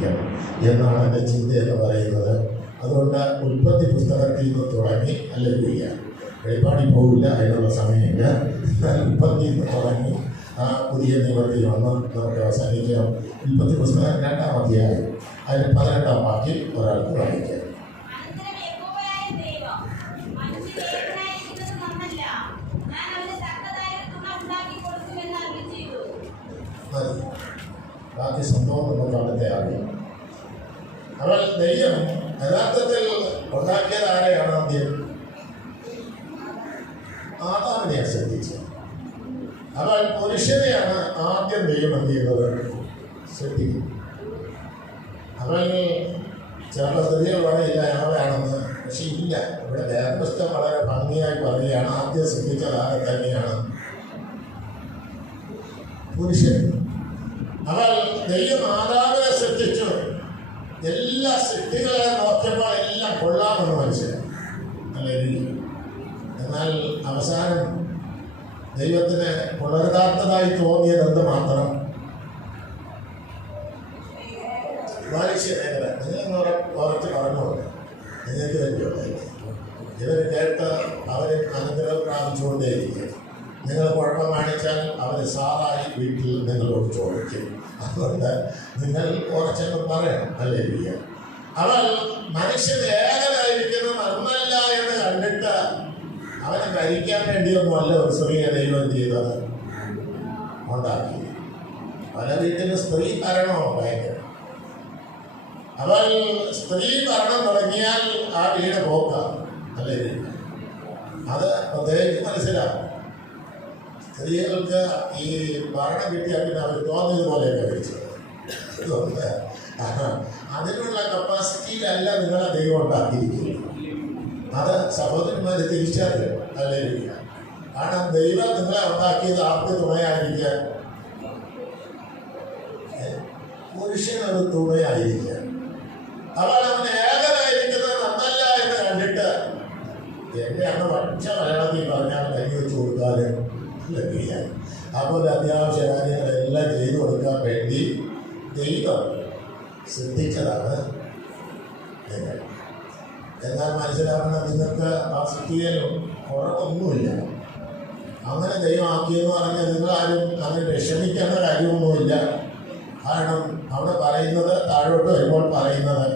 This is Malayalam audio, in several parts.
ആയിരിക്കും എന്നാണ് എൻ്റെ ചിന്ത എന്ന് പറയുന്നത്. അതുകൊണ്ട് ഉൽപ്പത്തി പുസ്തകത്തിൽ നിന്ന് തുടങ്ങി ഹല്ലേലൂയ, വെളിപ്പാടിൽ പോകില്ല അതിനുള്ള സമയമില്ല, ഉൽപ്പത്തിയിൽ നിന്ന് തുടങ്ങി ആ പുതിയ നിയമത്തിൽ വന്ന് നമുക്ക് അവസാനിക്കാം. ഉൽപ്പത്തി പുസ്തകം 2-ാം അധ്യായം അതിന് 18-ാം വാക്യം ഒരാൾക്ക് വായിക്കാം. ബാക്കി സംഭവം നമുക്ക് അവിടുത്തെ അറിയാം. അവൻ ദൈവം യഥാർത്ഥത്തിൽ ഉണ്ടാക്കിയത് ആരെയാണ്? ആദ്യം ആദാമിനെ ശ്രദ്ധിച്ചത്. അവൻ പുരുഷനെയാണ് ആദ്യം ദൈവം എന്ത് ചെയ്യുന്നത്? ശ്രദ്ധിക്കും. അവൻ ചിലപ്പോൾ സ്ത്രീകൾ പറയില്ല അവയാണെന്ന്, പക്ഷെ ഇല്ല. ഇവിടെ വേദപുസ്തകം വളരെ ഭംഗിയായി പറയുകയാണ് ആദ്യം ശ്രദ്ധിച്ചത് ആരെ തന്നെയാണ്? പുരുഷൻ. അവൻ ദൈവം ആദാമിനെ ശ്രദ്ധിച്ചു. എല്ലാ സൃഷ്ടികളെ നോക്കിയപ്പോൾ എല്ലാം കൊള്ളാമെന്ന് മനസ്സിലായി. അല്ലെങ്കിൽ എന്നാൽ അവസാനം ദൈവത്തിന് പുലർത്താത്തതായി തോന്നിയത് എന്ത് മാത്രം? മനുഷ്യമേഖല. നിങ്ങൾ കുറച്ച് പറഞ്ഞോളൂ, നിങ്ങൾക്ക് വേണ്ടിയുള്ള ഇവർ കേട്ട് അവർ അനുഗ്രഹം പ്രാപിച്ചുകൊണ്ടേയിരിക്കും. നിങ്ങൾ കുഴപ്പം കാണിച്ചാൽ അവർ സാറായി വീട്ടിൽ നിങ്ങളോട് ചോദിക്കും. അതുകൊണ്ട് നിങ്ങൾ കുറച്ചൊക്കെ പറയണം. ഹല്ലേലൂയ. അവൻ മനുഷ്യൻ ഏകനായിരിക്കുന്നത് നന്നല്ല എന്ന് കണ്ടിട്ട് അവനെ ഭരിക്കാൻ വേണ്ടിയൊന്നുമല്ല ഒരു സ്ത്രീയെ ദൈവം എന്ത് ചെയ്തത്? ഉണ്ടാക്കി. പല വീട്ടിലും സ്ത്രീ ഭരണമോ ഭയങ്കര. അവൻ സ്ത്രീ ഭരണം തുടങ്ങിയാൽ ആ വീട് പോക്കാം. അല്ലേ? അത് പ്രത്യേകിച്ച് മനസ്സിലാവും. സ്ത്രീകൾക്ക് ഈ ഭരണം കിട്ടിയാൽ പിന്നെ അവർ തോന്നിയതുപോലെയൊക്കെ കഴിച്ചത്. അതുകൊണ്ട് അതിനുള്ള കപ്പാസിറ്റിയിലല്ല നിങ്ങളെ ദൈവം ഉണ്ടാക്കിയിരിക്കുന്നത്. അത് സഹോദരന്മാർ തിരിച്ചറിയണം. ഹല്ലേലൂയ. കാരണം ദൈവം നിങ്ങളെ ഉണ്ടാക്കിയത് ആർക്ക് തുണയായിരിക്കാൻ? പുരുഷനൊരു തുണയായിരിക്കാൻ. അവൻ ഏകനായിരിക്കുന്നത് നന്നല്ല എന്ന് കണ്ടിട്ട് എന്നെ അന്ന് പക്ഷ മലയാളത്തിൽ പറഞ്ഞാൽ കൈ വെച്ച് കൊടുക്കാതെ ലഭിക്കുക. അപ്പോൾ അത്യാവശ്യ കാര്യങ്ങളെല്ലാം ചെയ്തു കൊടുക്കാൻ വേണ്ടി ദൈവം ശ്രദ്ധിച്ചതാണ് നിങ്ങൾ. എന്നാൽ മനസ്സിലാക്കണം, നിങ്ങൾക്ക് ആ സൃഷ്ടിയിലും കുറവൊന്നുമില്ല. അങ്ങനെ ദൈവമാക്കിയെന്ന് പറഞ്ഞാൽ നിങ്ങളാരും അങ്ങനെ വിഷമിക്കേണ്ട കാര്യമൊന്നുമില്ല. കാരണം അവിടെ പറയുന്നത്, താഴോട്ട് വരുമ്പോൾ പറയുന്നത്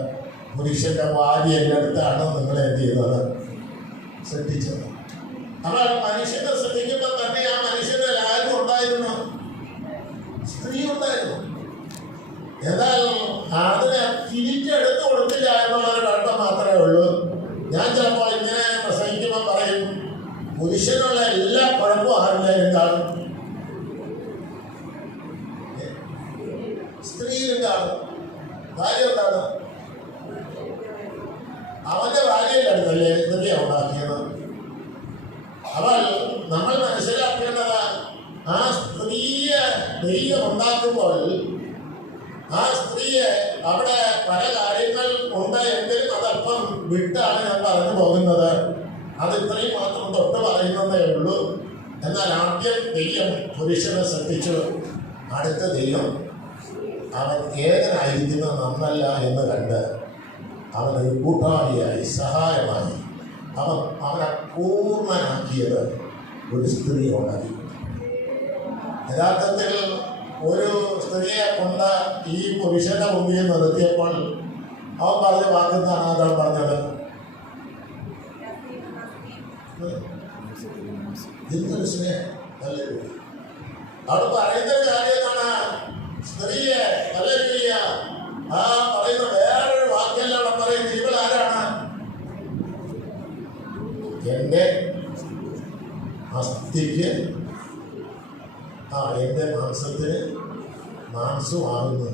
പുരുഷൻ്റെ ഭാര്യ എൻ്റെ അടുത്താണ് നിങ്ങളെ എന്ത് ചെയ്യുന്നത്? ശ്രദ്ധിച്ചത്. അപ്പോൾ മനുഷ്യനെ ശ്രദ്ധിക്കുമ്പോൾ തന്നെ ആ മനുഷ്യന്റെ ആരും ഉണ്ടായിരുന്നു? സ്ത്രീ ഉണ്ടായിരുന്നു. എന്നാൽ അതിനെ തിരിച്ചെടുത്ത് കൊടുത്തില്ല എന്നുള്ളൊരു കണ്ടം മാത്രമേ ഉള്ളൂ. ഞാൻ ചിലപ്പോൾ ഇങ്ങനെ പ്രസംഗിക്കുമ്പോൾ പറയും, പുരുഷനുള്ള എല്ലാ കുഴപ്പവും ആരിലും കാണും, സ്ത്രീയിലും കാണും. കാര്യം എന്താണ്? അവന്റെ ഭാര്യയുടെ അടുത്തല്ലേ സ്ത്രീയെ ഉണ്ടാക്കിയത്. അവൾ നമ്മൾ മനസ്സിലാക്കേണ്ടത്, ആ സ്ത്രീയെ ദൈവം ഉണ്ടാക്കുമ്പോൾ ആ സ്ത്രീയെ അവിടെ പല കാര്യങ്ങൾ ഉണ്ട് എങ്കിലും അതല്പം വിട്ടാണ് ഞാൻ പറഞ്ഞു പോകുന്നത്. അത് ഇത്രയും മാത്രം തൊട്ട് പറയുന്നതേ ഉള്ളൂ. എന്നാൽ ആദ്യം ദൈവം പുരുഷനെ ശ്രദ്ധിച്ചു. അടുത്ത ദൈവം അവൻ ഏകനായിരിക്കുന്നത് നന്നല്ല എന്ന് കണ്ട് അവനൊരു കൂട്ടാളിയായി സഹായമായി അവനെ പൂർണ്ണനാക്കിയത് ഒരു സ്ത്രീ ഉണ്ടാക്കി. യഥാർത്ഥത്തിൽ ഒരു സ്ത്രീയെ കൊണ്ട് ഈ പുരുഷന്റെ മുമ്പിൽ നിർത്തിയപ്പോൾ അവൻ പറഞ്ഞ വാക്കെന്താണ്? അതാ പറഞ്ഞത്, എന്തൊരു സ്നേഹം. അല്ലേ? അവിടെ പറയുന്ന കാര്യം എന്താണ്? സ്ത്രീയെ ഹല്ലേലൂയ. ആ പറയുന്ന വേറൊരു വാക്യല്ല അവിടെ പറയുന്നത്. ഇവൾ ആരാണ്? എൻ്റെ അസ്ഥിക്ക് എൻ്റെ മാംസത്തിന് മാംസമാകുന്നു.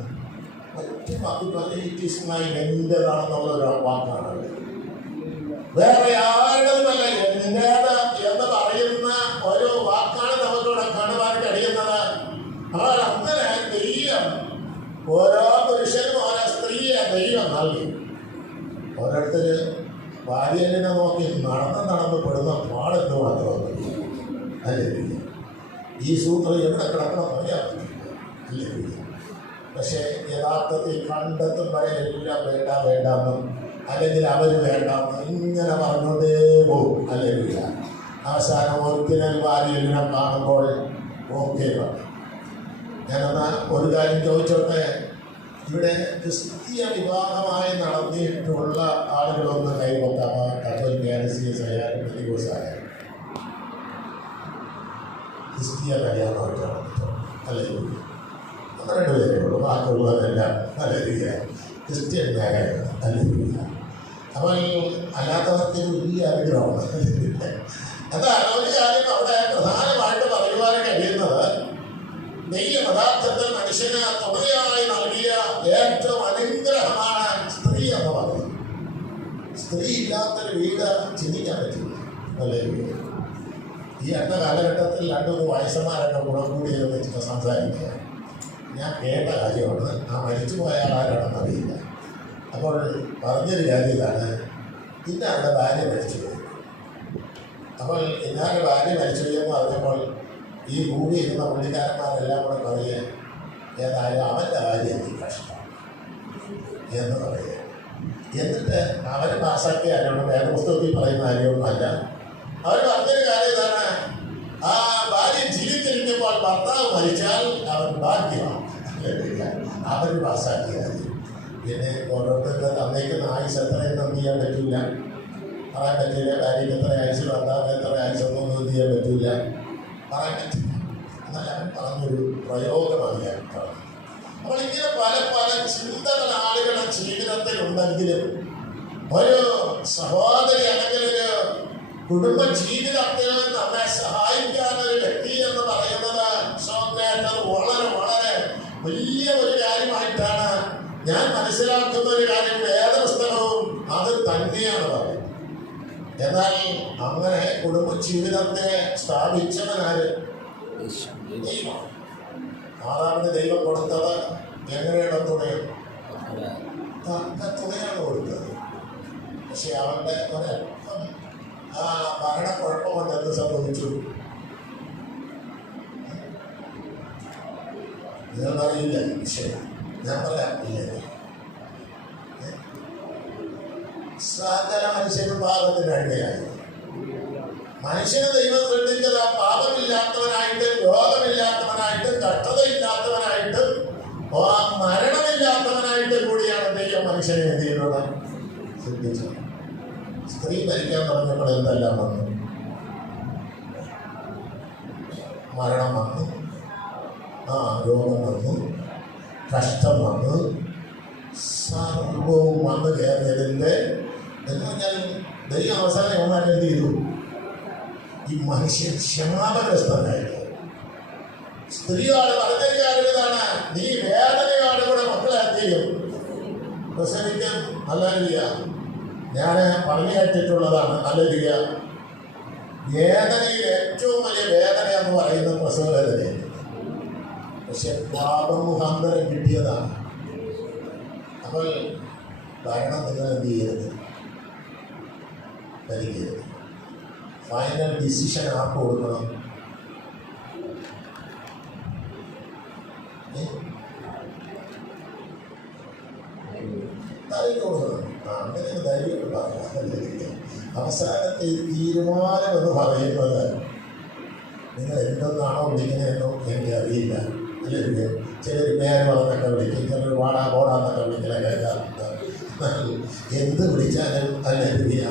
ഒറ്റ വാക്ക് പറഞ്ഞ ഇറ്റ് ഈസ് മൈ എൻ്റെതാണെന്നുള്ള ഒരു വാക്കാണ്. വേറെ ആരുടെതുമല്ല, എൻ്റേത് എന്ന് പറയുന്ന ഒരു വാക്കാണ് നമുക്കിവിടെ കാണുവാൻ കഴിയുന്നത്. അപ്പോൾ അങ്ങനെ ദൈവം ഓരോ പുരുഷനും ഓരോ സ്ത്രീയെ ദൈവം നൽകി. ഓരോരുത്തര് ഭാര്യനെ നോക്കി നടന്ന് പെടുന്ന പാടെന്ന് മാത്രമല്ല. അല്ലേ? ഈ സൂത്രം എവിടെ കിടക്കണം അറിയാം. അല്ലേ? പക്ഷേ യഥാർത്ഥത്തിൽ കണ്ടെത്തും വരെ എല്ലാം വേണ്ട വേണ്ടാന്നും അല്ലെങ്കിൽ അവർ വേണ്ടാന്നും ഇങ്ങനെ പറഞ്ഞുകൊണ്ടേ പോകും. അല്ലെങ്കിൽ അവസാനം ഒറിജിനൽ വാല്യൂവിനെ കാണുമ്പോൾ ഓക്കെ പറഞ്ഞു. ഞാനെന്നാ ഒരു കാര്യം ചോദിച്ചോട്ടെ, ഇവിടെ ക്രിസ്തീയ വിവാഹമായി നടന്നിട്ടുള്ള ആളുകളൊന്ന് കൈവക്കാമോ? കത്തോലിക്ക CS ആയാലും പെന്തിക്കോസ് ആയാലും ക്രിസ്തീയ കല്യാണമായിട്ട് നടന്നിട്ടുണ്ട്. അല്ലെങ്കിൽ അങ്ങനെ രണ്ടുപേരേ ഉള്ളൂ, ബാക്കിയുള്ളതെല്ലാം നല്ല രീതിയാണ് ക്രിസ്ത്യൻ മേഖലയാണ്. അല്ലെങ്കിൽ അപ്പോൾ അല്ലാത്തവർക്ക് വലിയ അനുഗ്രഹമാണ്. എന്നാൽ ഒരു കാര്യം അവിടെ പ്രധാനമായിട്ട് പറയുവാൻ കഴിയുന്നത്, ദൈവം യഥാർത്ഥത്തിൽ മനുഷ്യന് തുണയായി നൽകിയ ഏറ്റവും അനുഗ്രഹമാണ് സ്ത്രീ എന്ന് പറയുന്നത്. സ്ത്രീ ഇല്ലാത്തൊരു വീട് ചിന്തിക്കാൻ പറ്റില്ല. അല്ലേ? ഈ അടുത്ത കാലഘട്ടത്തിൽ 2-3 വയസ്സന്മാരൊക്കെ കൂടി വെച്ചിട്ട് സംസാരിക്കുക. ഞാൻ കേട്ട കാര്യമാണ്. ആ മരിച്ചുപോയ ആരാണെന്ന് അറിയില്ല. അപ്പോൾ പറഞ്ഞൊരു കാര്യം ഇതാണ്, ഇന്നാളുടെ ഭാര്യ മരിച്ചുപോയി. അപ്പോൾ ഇന്നാളുടെ ഭാര്യ മരിച്ചുപോയി എന്ന് പറഞ്ഞപ്പോൾ ഈ ഭൂമി ഇരുന്ന പുള്ളിക്കാരന്മാരെല്ലാം കൂടെ പറയുക, ഏതായാലും അവൻ്റെ ഭാര്യ എന്ത് കഷ്ടം എന്ന് പറയുക. എന്നിട്ട് അവർ പാസാക്കിയ കാര്യമാണ്, വേദപുസ്തകത്തിൽ പറയുന്ന കാര്യമൊന്നുമല്ല. അവർ പറഞ്ഞൊരു കാര്യം ഇതാണ്, ആ ഭാര്യ ജീവിച്ചിരിക്കുമ്പോൾ ഭർത്താവ് മരിച്ചാൽ അവൻ ഭാഗ്യമാണ്. അവർ പാസാക്കിയ കാര്യം. പിന്നെ ഓരോരുത്തരുടെ തന്നേക്കുന്ന ആയുസ് എത്രയെന്ന് എന്ത് ചെയ്യാൻ പറ്റില്ല, പറയാൻ പറ്റില്ല. ഭാര്യയ്ക്ക് എത്ര ആയുസ്, ഭർത്താവിന് എത്ര ആയുസൊന്നും എന്ത് ചെയ്യാൻ പറ്റില്ല, പറയാൻ പറ്റില്ല. എന്നാൽ അവൻ പറഞ്ഞൊരു പ്രയോഗമാണ് ഞാൻ പറഞ്ഞത്. അപ്പോൾ ഇങ്ങനെ പല പല ചിന്തകൾ ആളുകളുടെ ജീവിതത്തിൽ ഉണ്ടെങ്കിലും ഒരു സഹോദരി അല്ലെങ്കിൽ ഒരു കുടുംബ ജീവിതത്തിൽ നമ്മെ സഹായിക്കാൻ ഒരു വ്യക്തി എന്ന് പറയുന്നത് വളരെ വളരെ വലിയ ഒരു കാര്യമായിട്ടാണ് ഞാൻ മനസ്സിലാക്കുന്ന ഒരു കാര്യം. വേദപുസ്തകവും അത് തന്നെയാണ് പറയുന്നത്. എന്നാൽ അങ്ങനെ കുടുംബ ജീവിതത്തെ സ്ഥാപിച്ചവനാര്? ദൈവം. ആദാമിന് ദൈവം കൊടുത്തത് എങ്ങനെയുള്ള തുണയാണ്? തക്ക തുണയാണ് കൊടുത്തത്. പക്ഷെ അവന്റെ ഒരല്പം ഭരണക്കുഴപ്പം കൊണ്ട് എന്ത് സംഭവിച്ചു? നിങ്ങൾ പറയില്ല, വിഷയം ഞാൻ പറയാം. ഇല്ല, സകല മനുഷ്യനും പാപത്തിന് അടിമയായി. മനുഷ്യന് ദൈവം സൃഷ്ടിച്ചത് പാപമില്ലാത്തവനായിട്ടും രോഗമില്ലാത്തവനായിട്ടും കഷ്ടതയില്ലാത്തവനായിട്ടും മരണമില്ലാത്തവനായിട്ടും കൂടിയാണ് ദൈവം മനുഷ്യനെ എന്ത് ചെയ്യുന്നത്? സൃഷ്ടിച്ചത്. സ്ത്രീ മരിക്കാൻ പറഞ്ഞപ്പോൾ എന്തെല്ലാം വന്നു? മരണം വന്നു, രോഗം വന്നു, കഷ്ടം വന്നു, സർവവും വന്നു കയറിയതിൻ്റെ എന്ന് പറഞ്ഞാൽ ദൈവം അവസാനം ഒന്നാൻ എന്ത് ചെയ്തു? ഈ മനുഷ്യൻ ക്ഷമാപഗ്രസ്തനായിട്ട് സ്ത്രീയോട് പറഞ്ഞൊരു കാര്യം ഇതാണ്, നീ വേദനയോടെ കൂടെ മക്കളെ എന്ത് ചെയ്യും? പ്രസവിക്കാൻ. നല്ല രീതിയ ഞാൻ പറഞ്ഞു കേട്ടിട്ടുള്ളതാണ്. നല്ല രീതിയ വേദനയിൽ ഏറ്റവും വലിയ വേദന എന്ന് പറയുന്നത് പ്രസവ വേദനയാണ്. പക്ഷെ പാപമുഖാന്തരം കിട്ടിയതാണ്. അപ്പോൾ ഭരണം നിങ്ങൾ എന്ത് ചെയ്യരുത്? ഭരിക്കരുത്. ഫൈനൽ ഡിസിഷൻ ആർക്ക് കൊടുക്കണം? കൊടുക്കണം. അങ്ങനെ ധൈര്യം പറയാം. അവസാനത്തെ തീരുമാനം എന്ന് പറയുന്നത് നിങ്ങൾ എന്തെന്നാണോ വിളിക്കുന്നതെന്നോ എനിക്ക് അറിയില്ല. അല്ലെങ്കിൽ ചിലർ പേര് പറഞ്ഞൊക്കെ വിളിക്കും, ചിലർ വാടാ പോടാന്നൊക്കെ വിളിക്കണ കേൾക്കാറുണ്ട്. എന്ത് വിളിച്ചാലും അല്ലെങ്കിൽ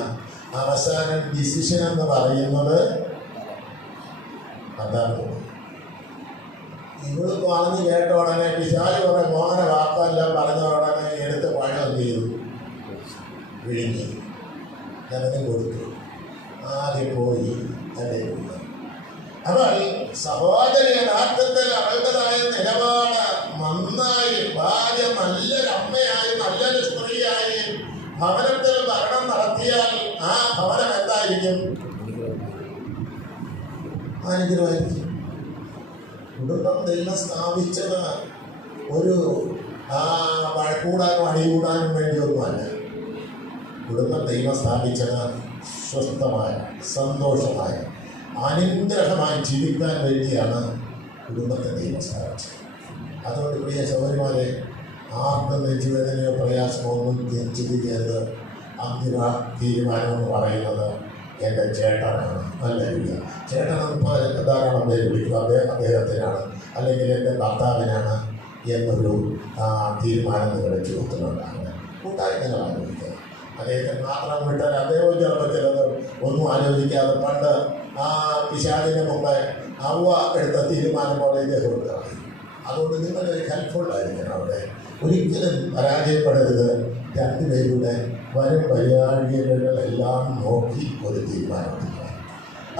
അവസാനം ഡിസിഷൻ എന്ന് പറയുന്നത് അതാണ്. ഇവള് പറഞ്ഞ് കേട്ട ഉടനെ പിശാച് കുറെ മോഹന വാക്കെല്ലാം പറഞ്ഞ ഉടനെ എടുത്ത് പഴം എന്ത് ചെയ്തു? വിഴുങ്ങി അതിന് കൊടുത്തു. ആദ്യം പോയി അല്ലേ. അപ്പോൾ സഹോദരി യഥാർത്ഥത്തിൽ അവരുടേതായ നിലപാട് നന്നായി, ഭാര്യ നല്ലൊരു അമ്മയായി നല്ലൊരു സ്ത്രീയായി ഭവനത്തിൽ ഭരണം നടത്തിയാൽ ആ ഭവനം എന്തായിരിക്കും? അനുഗ്രഹമായിരിക്കും. കുടുംബം ദൈവം സ്ഥാപിച്ചത് ഒരു വഴക്കൂടാനും അടികൂടാനും വേണ്ടിയൊന്നുമല്ല. കുടുംബം ദൈവം സ്ഥാപിച്ചത് സ്വസ്ഥമായ സന്തോഷമായ അനുഗ്രഹമായി ജീവിക്കാൻ വേണ്ടിയാണ് കുടുംബത്തെ ദൈവം സ്ഥാപിച്ചത്. അതുകൊണ്ട് പ്രിയ സഹോദരിമാരെ, ആർക്കും നെഞ്ചുവേദനയോ പ്രയാസമോ ഒന്നും ചിന്തിക്കരുത്. അന്തിമ തീരുമാനം എന്ന് പറയുന്നത് എൻ്റെ ചേട്ടനാണ്. നല്ല ചേട്ടനെന്ന് ധാരാളം പേര് വിളിക്കും. അദ്ദേഹത്തിനാണ്, അല്ലെങ്കിൽ എൻ്റെ ഭർത്താവിനാണ് എന്നൊരു തീരുമാനം നിങ്ങൾ ചുമത്തുന്നുണ്ടാകുക. കൂട്ടായി നിങ്ങൾ ആലോചിക്കുക. അദ്ദേഹത്തിന് മാത്രം വിട്ടാൽ അദ്ദേഹം ചിലത് ഒന്നും ആലോചിക്കാതെ പണ്ട് പിശാചിന് മുമ്പ് അവ എടുത്ത തീരുമാനം പോലെ ഇദ്ദേഹം എടുക്കണം. അതുകൊണ്ട് നിങ്ങൾ ഹെൽപ്ഫുള്ളായിരിക്കണം. അവിടെ ഒരിക്കലും പരാജയപ്പെടരുത്. രണ്ടുപേരുടെ വരും പരിപാടികളെല്ലാം നോക്കി ഒരു തീരുമാനമെടുക്കുക.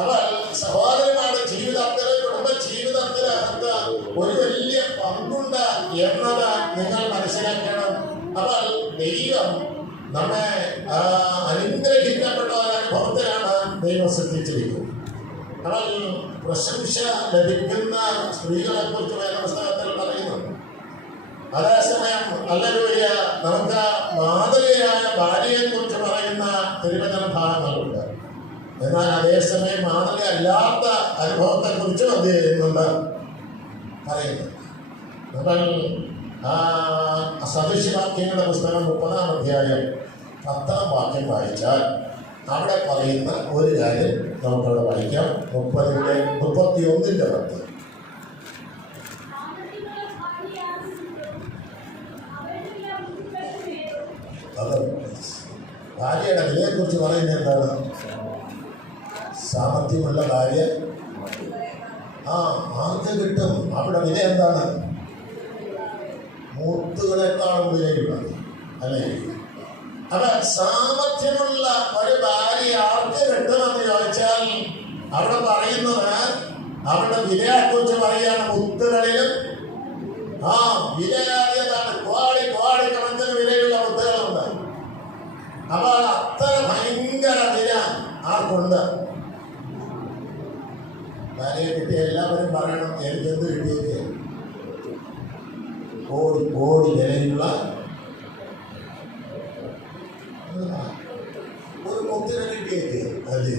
അപ്പോൾ സഹോദരന്മാരുടെ ജീവിതത്തിൽ, കുടുംബ ജീവിതത്തിനകത്ത് ഒരു വലിയ പങ്കുണ്ട് എന്നത് നിങ്ങൾ മനസ്സിലാക്കണം. അപ്പോൾ ദൈവം നമ്മെ അനുഗ്രഹിക്കപ്പെട്ട ഒരനുഭവത്തിലാണ് ദൈവം ശ്രദ്ധിച്ചിരിക്കുന്നത്. അപ്പോൾ പ്രശംസ ലഭിക്കുന്ന സ്ത്രീകളെ കുറിച്ച് വേദപുസ്തകത്തിൽ പറയുന്നുണ്ട്. അതേസമയം ഹല്ലേലൂയ നമുക്ക് മാതൃകയായ ഭാര്യയെ കുറിച്ച് പറയുന്ന തിരുവചന ഭാഗങ്ങളുണ്ട്. എന്നാൽ അതേസമയം മാതൃക അല്ലാത്ത അനുഭവത്തെ കുറിച്ചും എന്ത് ചെയ്യുന്നുണ്ട്, പറയുന്നുണ്ട്. നമ്മൾ സദൃശവാക്യങ്ങളുടെ പുസ്തകം 30-ാം അധ്യായം 10-ാം വാക്യം വായിച്ചാൽ അവിടെ പറയുന്ന ഒരു കാര്യം നമുക്കവിടെ വായിക്കാം. 31-ന്റെ 10. അത് ഭാര്യയുടെ വിലയെക്കുറിച്ച് പറയുന്നത് എന്താണ്? സാമർഥ്യമുള്ള ഭാര്യ ആർക്ക് കിട്ടും? അവിടെ വില എന്താണ്? മുത്തുകളെക്കാളും വിലയുള്ളത്, അല്ലേ? അപ്പൊ സാമർഥ്യമുള്ള ഒരു ഭാര്യ ആർക്ക് കിട്ടുമെന്ന് ചോദിച്ചാൽ അവിടെ പറയുന്നത് അവരുടെ വിലയെക്കുറിച്ച് പറയാണ്. മുത്തുകളിലും വിലയേറിയതാണ്. കോടി കണക്കിന് വിലയുള്ള മുത്തുകളുണ്ട്. അപ്പോൾ അത്ര ഭയങ്കര വില ആർക്കുണ്ട്? ഭാര്യയെ കിട്ടിയ എല്ലാവരും പറയണം, എനിക്കെന്ത് കിട്ടിയേക്ക്? കോടി വിലയുള്ള ഒരു മുത്തിനെ കിട്ടിയേക്ക്. അല്ലേ?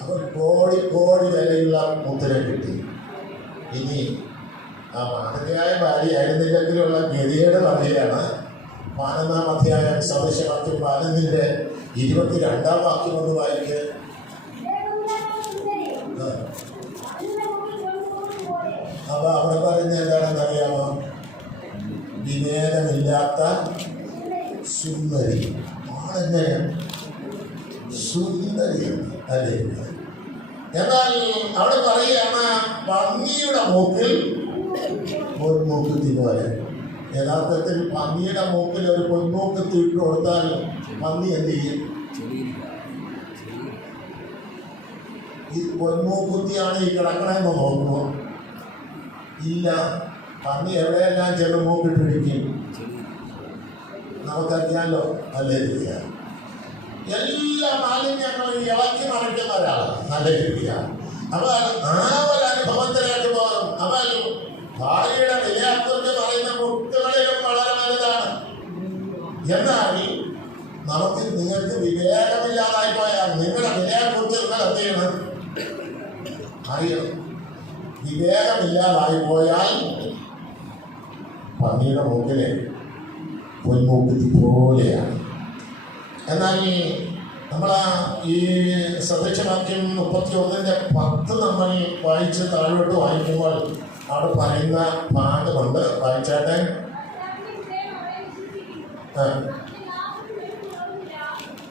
അപ്പോൾ കോടി വിലയുള്ള മുത്തിനെ കിട്ടി. ഇനി മാതൃകയായ ഭാര്യയായിരുന്നില്ലെങ്കിലുള്ള ഗതിയുടെ പറയുകയാണ്. 11-ാം അധ്യായം സദൃശവാക്യം 11-ന്റെ 22-ാം വാക്യം കൊണ്ട് വായിക്കുക. അപ്പൊ അവിടെ പറയുന്ന എന്താണെന്ന് അറിയാമോ? വിവേകമില്ലാത്ത സുന്ദരി. ആണെങ്ങനെ സുന്ദരിയാണ്, അല്ലേ? എന്നാൽ അവിടെ പറയുകയാണ് പന്നിയുടെ മൂക്കിൽ പൊന്മൂക്കുത്തി പോലെ. യഥാർത്ഥത്തിൽ പന്നിയുടെ മൂക്കിൽ ഒരു പൊന്മൂക്കുത്തി ഇട്ട് കൊടുത്താൽ പന്നി എന്ത് ചെയ്യും? ഈ പൊന്മൂക്കുത്തിയാണ് ഈ കിടക്കണമെന്ന് നോക്കുമോ? ഇല്ല. പന്നി എവിടെയെല്ലാം ചെറു മൂക്കിട്ടിരിക്കും, നമുക്കറിയാലോ, അല്ലേ? എല്ലാ മാലിന്യങ്ങളും ഇളക്കി മറിക്കുന്ന ഒരാളാണ്, നല്ല രീതിയ. അപ്പോൾ ആ ഒരു അനുഭവത്തിലേക്ക് പോകും. അപ്പോൾ ഭാര്യയുടെ വിലയെക്കുറിച്ച് പറയുന്ന മുത്തുകളിലും വളരെ വലുതാണ്. എന്നാൽ നിങ്ങൾക്ക് വിവേകമില്ലാതായി പോയാൽ നിങ്ങളുടെ വിലയെക്കുറിച്ച് നിങ്ങൾ എന്ത് ചെയ്യണം? അറിയണം. വിവേകമില്ലാതായി പോയാൽ പന്നിയുടെ മൂക്കിലെ പൊന്മൂക്കുത്തി പോലെയാണ്. എന്നാൽ നമ്മൾ ഈ സദൃശവാക്യം 31-ന്റെ 10 നമ്മൾ വായിച്ച് താഴോട്ട് വായിക്കുമ്പോൾ അവിടെ പറയുന്ന ഭാഗമുണ്ട്. വായിച്ചാട്ടെ.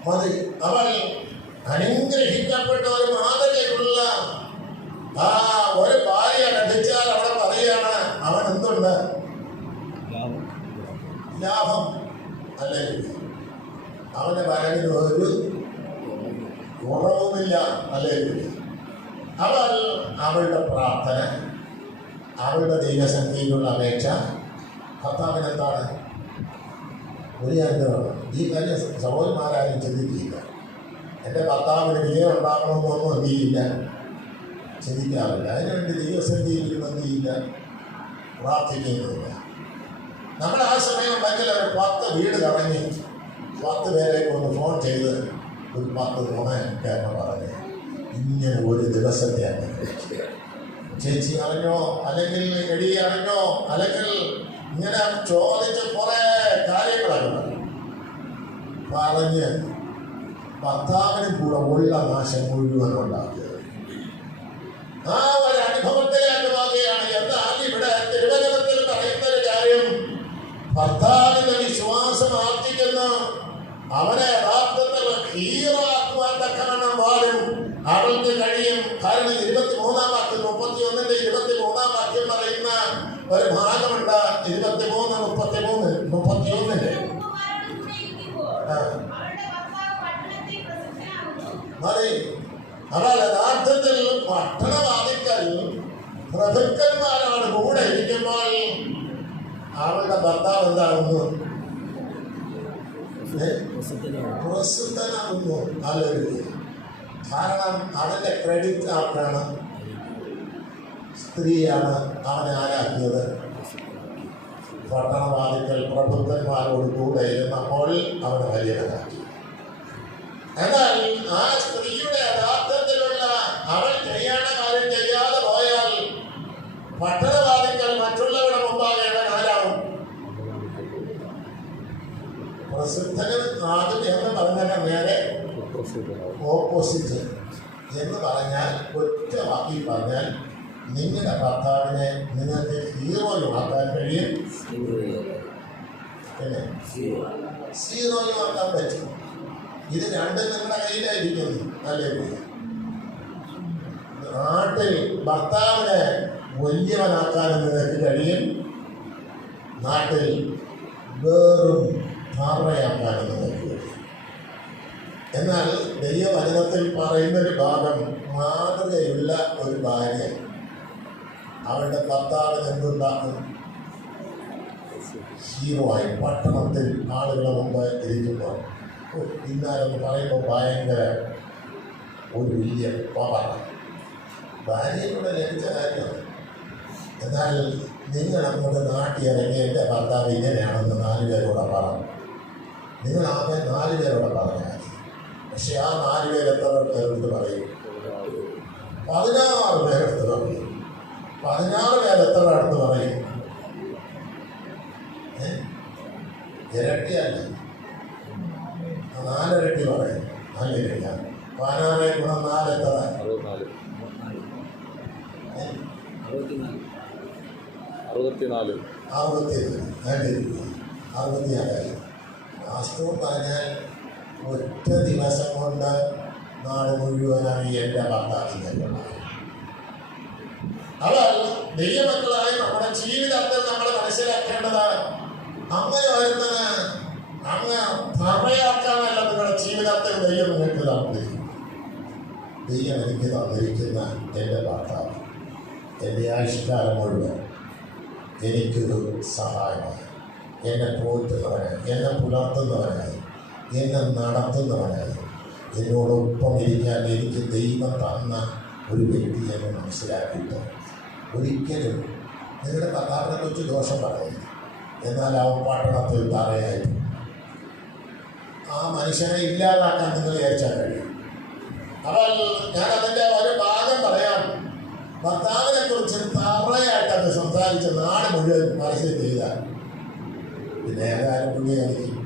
മതി. അവൾ അനുഗ്രഹിക്കപ്പെട്ട ഒരു മാതൃകയുള്ള ഒരു ഭാര്യ ലഭിച്ചാൽ അവിടെ പറയുകയാണ് അവൻ എന്തുണ്ട്? ലാഭം, അല്ലേ? അവന്റെ വരവിന് ഒരു കുറവുമില്ല, അല്ലേ? അവൾ അവളുടെ പ്രാർത്ഥന, അവളുടെ ദൈവസന്നിധിയിലുള്ള അപേക്ഷ ഭർത്താവിനെന്താണ്? ഒരു കാര്യമാണ്. ഈ കാര്യം സഹോദരന്മാരാരും ചിന്തിക്കില്ല. എൻ്റെ ഭർത്താവിന് വിജയം ഉണ്ടാകണമെന്നൊന്നും എന്ത് ചെയ്യില്ല, ചിന്തിക്കാറില്ല. അതിനുവേണ്ടി ദൈവസന്നിധിയിൽ എന്ത് ചെയ്യില്ല, പ്രാർത്ഥിക്കുന്നില്ല. നമ്മൾ ആ സമയം ഉണ്ടെങ്കിൽ ഒരു 10 വീട് കറങ്ങി 10 പേരെ കൊണ്ട് ഫോൺ ചെയ്ത് ഒരു 10 നുണ കേൾക്കാൻ പറഞ്ഞ് ഇങ്ങനെ ഒരു ദിവസത്തെ ചേച്ചി അറിഞ്ഞോ, അല്ലെങ്കിൽ എടി അറിഞ്ഞോ, അല്ലെങ്കിൽ ഇങ്ങനെ ചോദിച്ച് കുറെ കാര്യങ്ങളാണ് പറഞ്ഞ് ഭർത്താവിന് കൂടെ ഉള്ള നാശം മുഴുവൻ ഉണ്ടാക്കിയത്. ആ ഒരു അനുഭവത്തിലേക്ക് നോക്കുകയാണ്. എന്നാൽ ഇവിടെ തിരുവചനത്തിൽ പറയുന്ന ഒരു കാര്യം, ഭർത്താവിന്റെ വിശ്വാസം ആർജിക്കുന്നു, അവനെ യഥാർത്ഥത്തിൽ ഹീറോയാക്കുവാൻ തക്കവണ്ണം പാടും അവൾക്ക് കഴിയും. കാരണം 23-ാം വാക്യം 31-ന്റെ 23-ാം വാക്യം പറയുന്ന ഒരു ഭാഗമുണ്ട്. 31-ന്റെ മതി. അവൾ യഥാർത്ഥത്തിൽ പട്ടണവാദിക്കൽ പ്രഭുക്കന്മാരാണ് കൂടെ ഇരിക്കുമ്പോൾ അവളുടെ ഭർത്താവ് എന്താകുന്നു? പ്രസിദ്ധനാകുന്നു. ഹല്ലേലൂയ. കാരണം അതിന്റെ ക്രെഡിറ്റ് ആർക്കാണ്? സ്ത്രീയാണ് അവനെ ആരാക്കിയത്. പട്ടണവാദിക്കൽ പ്രഭുക്കന്മാരോട് കൂടെ ഇരുന്നപ്പോൾ അവനെ വലിയവനാക്കി. എന്നാൽ ആ സ്ത്രീയുടെ യഥാർത്ഥത്തിലുള്ള അവൾ ചെയ്യേണ്ട കാര്യം ചെയ്യാതെ പോയാൽ പട്ടണവാദിക്കൽ മറ്റുള്ളവരുടെ മുമ്പാകെ അവൻ ആരാവും? പ്രസിദ്ധനും ആകും എന്ന് പറഞ്ഞാൽ നേരെ ഓപ്പോസിറ്റ് എന്ന് പറഞ്ഞാൽ, ഒറ്റ വാക്കിൽ പറഞ്ഞാൽ നിങ്ങളുടെ ഭർത്താവിനെ നിങ്ങൾക്ക് ഹീറോയുമാക്കാൻ കഴിയും, പിന്നെ സീറോയുമാക്കാൻ പറ്റും. ഇത് രണ്ടും നിങ്ങളുടെ കയ്യിലായിരിക്കുന്നു. അല്ലേ? നാട്ടിൽ ഭർത്താവിനെ വലിയവനാക്കാനും നിങ്ങൾക്ക് കഴിയും, നാട്ടിൽ വേറും ധാരണയാക്കാനും നിങ്ങൾക്ക് കഴിയും. എന്നാൽ ദൈവവചനത്തിൽ പറയുന്ന ഒരു ഭാഗം, മാതൃകയുള്ള ഒരു ഭാര്യ അവരുടെ ഭർത്താവിന് എന്തുണ്ടാക്കും? ഹീറോ ആയി പട്ടണത്തിൽ ആളുകളെ മുമ്പ് ഇരിക്കുമ്പോൾ ഇന്നാരെന്ന് പറയുമ്പോൾ ഭയങ്കര ഒരു വലിയ പവറാണ്. ഭാര്യയോടെ ലഭിച്ച കാര്യമാണ്. എന്നാൽ നിങ്ങൾ അങ്ങോട്ട് നാട്ടിലിറങ്ങി എൻ്റെ ഭർത്താവ് ഇങ്ങനെയാണെന്ന് 4 പേരോടെ പറഞ്ഞു. നിങ്ങൾ ആകെ 4 പേരോടെ പറഞ്ഞാൽ മതി. പക്ഷെ ആ 4 പേര് എത്ര പേരെടുത്ത് പറയും? 16 പേരെടുത്ത് പറയും. 16 പേരെത്ര അടുത്ത് പറയും? ഇരട്ടിയല്ല, 4 ഇരട്ടി പറയും. അല്ലില്ല, 16 ഗുണം 4 എത്ര? 64. വാസ്തവം പറഞ്ഞാൽ ഒറ്റ ദിവസം കൊണ്ട് നാട് മുഴുവനായി എൻ്റെ ഭർത്താവിൻ്റെ. അവൾ ദൈവമക്കളായി നമ്മുടെ ജീവിതത്തിൽ നമ്മൾ മനസ്സിലാക്കേണ്ടത്, അങ്ങനെ വരുന്നത് അങ്ങ് പറയാക്കാനല്ല നിങ്ങളുടെ ജീവിതത്തിൽ ദൈവം നിങ്ങൾക്ക് തന്നിരിക്കും. ദൈവം എനിക്ക് തന്നിരിക്കുന്ന എൻ്റെ ഭർത്താവ് എൻ്റെ ആയുഷ്കാലം മുഴുവൻ എനിക്കൊരു സഹായമായി, എന്നെ പോറ്റുന്നവനായി, എന്നെ പുലർത്തുന്നവനായി, എന്നെ നടത്തുന്നവനായി, എന്നോടൊപ്പം ഇരിക്കാൻ എനിക്ക് ദൈവം തന്ന ഒരു വ്യക്തി എന്ന് മനസ്സിലാക്കിയിട്ട് ഒരിക്കലും നിങ്ങളുടെ ഭർത്താവിനെ കുറിച്ച് ദോഷം പറയരുത്. എന്നാൽ അവൻ പട്ടണത്തിൽ തറയായി ആ മനുഷ്യനെ ഇല്ലാതാക്കാൻ നിങ്ങൾ വിചാരിച്ചാൽ കഴിയും. അപ്പോൾ ഞാൻ അതിൻ്റെ ഒരു ഭാഗം പറയാം. ഭർത്താവിനെ കുറിച്ച് തറയായിട്ടൊക്കെ സംസാരിച്ച് നാട് മുഴുവൻ മനസ്സിൽ ചെയ്താൽ പിന്നെ ഏതായാലും പുള്ളിയായിരിക്കും,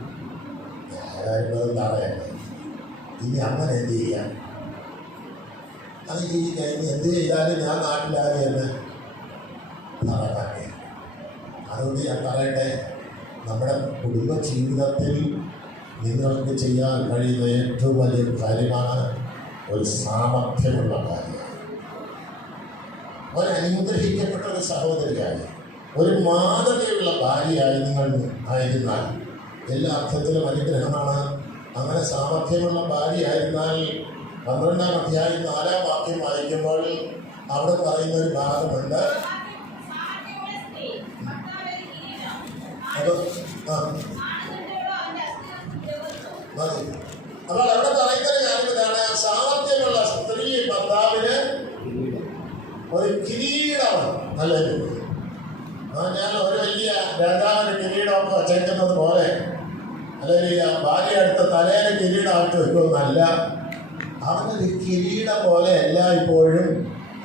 ഏതായാലും തറയാണ്. ഇനി അങ്ങനെ എന്ത് ചെയ്യാം? അത് കഴിഞ്ഞ് എന്ത് ചെയ്താലും ഞാൻ നാട്ടിലാകെ എന്ന് തറകാട്ടെ. അതുകൊണ്ട് ഞാൻ പറയട്ടെ, നമ്മുടെ കുടുംബ ജീവിതത്തിൽ നിങ്ങൾക്ക് ചെയ്യാൻ കഴിയുന്ന ഏറ്റവും വലിയ കാര്യമാണ് ഒരു സാമർഥ്യമുള്ള ഭാര്യ, ഒരു അനുഗ്രഹിക്കപ്പെട്ട ഒരു സഹോദരിയായി, ഒരു മാതൃകയുള്ള ഭാര്യയായി നിങ്ങൾ ആയിരുന്നാൽ എല്ലാ അർത്ഥത്തിലും അനുഗ്രഹമാണ്. അങ്ങനെ സാമർഥ്യമുള്ള ഭാര്യയായിരുന്നാൽ 12-ാം അധ്യായം 4-ാം വാക്യം വായിക്കുമ്പോൾ അവിടെ പറയുന്ന ഒരു ഭാഗമുണ്ട്. അപ്പോൾ അവിടെ പറയുന്ന ഒരു കാര്യം ഇതാണ്, സാമർഥ്യമുള്ള സ്ത്രീ ഭർത്താവിന് ഒരു കിരീടമാണ്. നല്ലൊരു ഞാൻ ഒരു വലിയ രാജാവിന് കിരീടമൊക്കെ വച്ചേക്കുന്നത് പോലെ, അല്ലെങ്കിൽ ഭാര്യ അടുത്ത തലയിലെ കിരീടമായിട്ട് വെക്കുന്നതല്ല. അവനൊരു കിരീടം പോലെ എല്ലായ്പ്പോഴും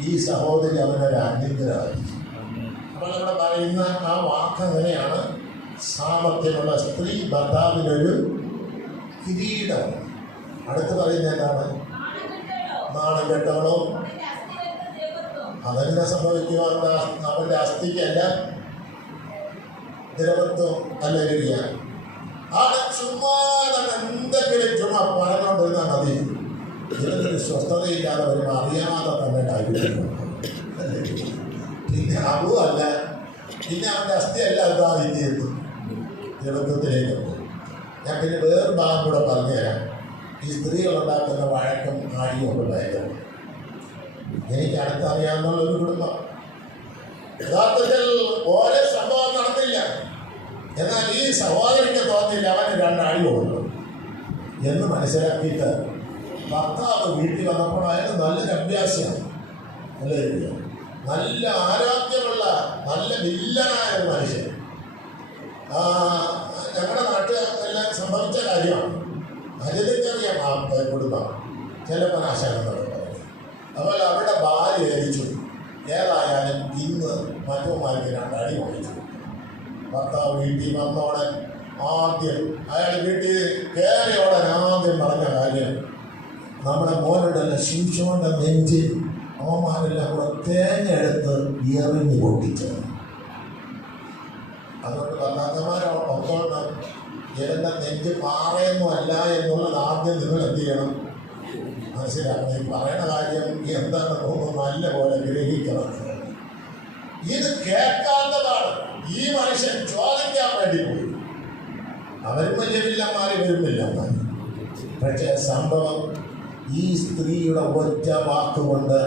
ഈ സഹോദരി അവനൊരു അനുഗ്രഹമായിരിക്കും. അപ്പോൾ ഇവിടെ പറയുന്ന ആ വാക്ക് അങ്ങനെയാണ്, സാമർത്ഥ്യമുള്ള സ്ത്രീ ഭർത്താവിനൊരു കിരീടം. അടുത്ത് പറയുന്നത് എന്താണ്? നാണം കെട്ടവളോ. അതെന്നെ സംഭവിക്കുക, അവൻ്റെ അസ്ഥിക്കല്ല ദ്രവത്വം അല്ലെങ്കിൽ അവിടെ ചുമ്മാ എന്തെങ്കിലും ചുമ്മാ പറഞ്ഞുകൊണ്ടിരുന്നാൽ മതി. ഇതിനൊരു സ്വസ്ഥതയില്ലാതെ വരും, അറിയാതെ തന്നെ കാര്യം. പിന്നെ അതുമല്ല, പിന്നെ അവൻ്റെ അസ്ഥിയല്ല എന്താ ഇന്ത്യയെത്തും ദ്രവത്വത്തിലേക്ക് പോകും. ഞാൻ പിന്നെ വേറെ ഭാഗം കൂടെ പറഞ്ഞുതരാം. ഈ സ്ത്രീകളുണ്ടാക്കുന്ന വഴക്കം ആടിയും ഒക്കെ ഭയങ്കരം. എനിക്ക് അടുത്തറിയാവുന്ന ഒരു കുടുംബം യഥാർത്ഥത്തിൽ ഓരോ സംഭവം നടന്നില്ല. എന്നാൽ ഈ സഹോദരിക്ക് തോന്നില്ല അവന് 2 അടി കൊടുക്കും എന്ന് മനസ്സിലാക്കിയിട്ട് ഭർത്താവ് വീട്ടിൽ വന്നപ്പോൾ അയാൾ നല്ലൊരു അഭ്യാസമാണ്, അല്ലേ? നല്ല ആരോഗ്യമുള്ള നല്ല വില്ലനായ ഒരു മനുഷ്യൻ. ഞങ്ങളുടെ നാട്ടിൽ എല്ലാം സംഭവിച്ച കാര്യമാണ്. അജിതയ്ക്കറിയാം ആ കുടുംബം ചിലപ്പോൾ നാശനം പറയുന്നത്. അപ്പോൾ അവിടെ ഭാര്യ ഏരിച്ചു. ഏതായാലും ഇന്ന് മറ്റൊമാർക്ക് 2 അടി വാങ്ങിച്ചു. ഭർത്താവ് വീട്ടിൽ വന്നോടൻ ആദ്യം അയാൾ വീട്ടിൽ കയറിയോടൻ ആദ്യം പറഞ്ഞ കാര്യം, നമ്മുടെ മോനുണ്ടല്ല ശിംശോന്റെ നെഞ്ചിൽ അവന്മാരെല്ലാം കൂടെ തേങ്ങ എടുത്ത് എറിഞ്ഞ് പൊട്ടിച്ചത്. അതുകൊണ്ട് ഭർത്താക്കന്മാരൊക്കെ ഇവരുടെ നെഞ്ച് പാറയൊന്നും അല്ല എന്നുള്ളത് ആദ്യം നിങ്ങൾ എന്ത് ചെയ്യണം, മനസ്സിലാക്കണം. ഈ പറയണ കാര്യം എന്താണെന്ന് തോന്നുന്നു നല്ല പോലെ ഗ്രഹിക്കണം. ഇത് കേൾക്കാത്തതാണ്. ഈ മനുഷ്യൻ ചോദിക്കാൻ വേണ്ടി പോയി. അവരും വലിയ വില്ലന്മാർ, ഇവരും വില്ലന്മാർ. പക്ഷേ സംഭവം ഈ സ്ത്രീയുടെ ഒറ്റ വാക്കുകൊണ്ട്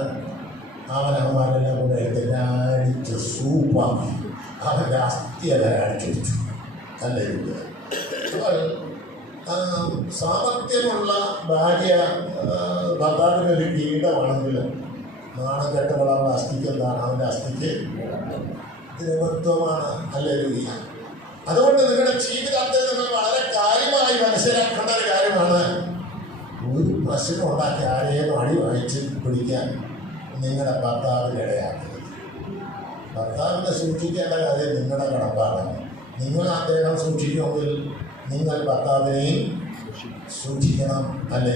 അവനവന്മാരെല്ലാം കൂടെ എടുത്ത് സൂപ്പാക്കി അവൻ്റെ അസ്ഥി അടിച്ചു വെച്ചു, അല്ലേ? അപ്പോൾ സാമർത്ഥ്യമുള്ള ഭാര്യ ഭർത്താവിനൊരു കിരീടമാണെങ്കിൽ നാണം കെട്ടപ്പോൾ അവൻ്റെ അസ്ഥിക്ക് എന്താണ്? അവൻ്റെ അസ്ഥിക്ക് ദ്രവത്വമാണ്, അല്ലേ? അതുകൊണ്ട് നിങ്ങളുടെ ജീവിതത്തെ നിങ്ങൾ വളരെ കാര്യമായി മനസ്സിലാക്കേണ്ട ഒരു കാര്യമാണ്. ഒരു പ്രശ്നം ഉണ്ടാക്കി ആരെയും അടി വായിച്ച് പിടിക്കാൻ നിങ്ങളുടെ ഭർത്താവിൻ്റെ ഇടയാക്കരുത്. ഭർത്താവിനെ സൂക്ഷിക്കേണ്ട കാര്യം നിങ്ങളുടെ കടപ്പാടാണ്. നിങ്ങൾ അദ്ദേഹം സൂക്ഷിക്കുമെങ്കിൽ നിങ്ങൾ ഭർത്താവിനെയും സൂക്ഷിക്കണം, അല്ലേ?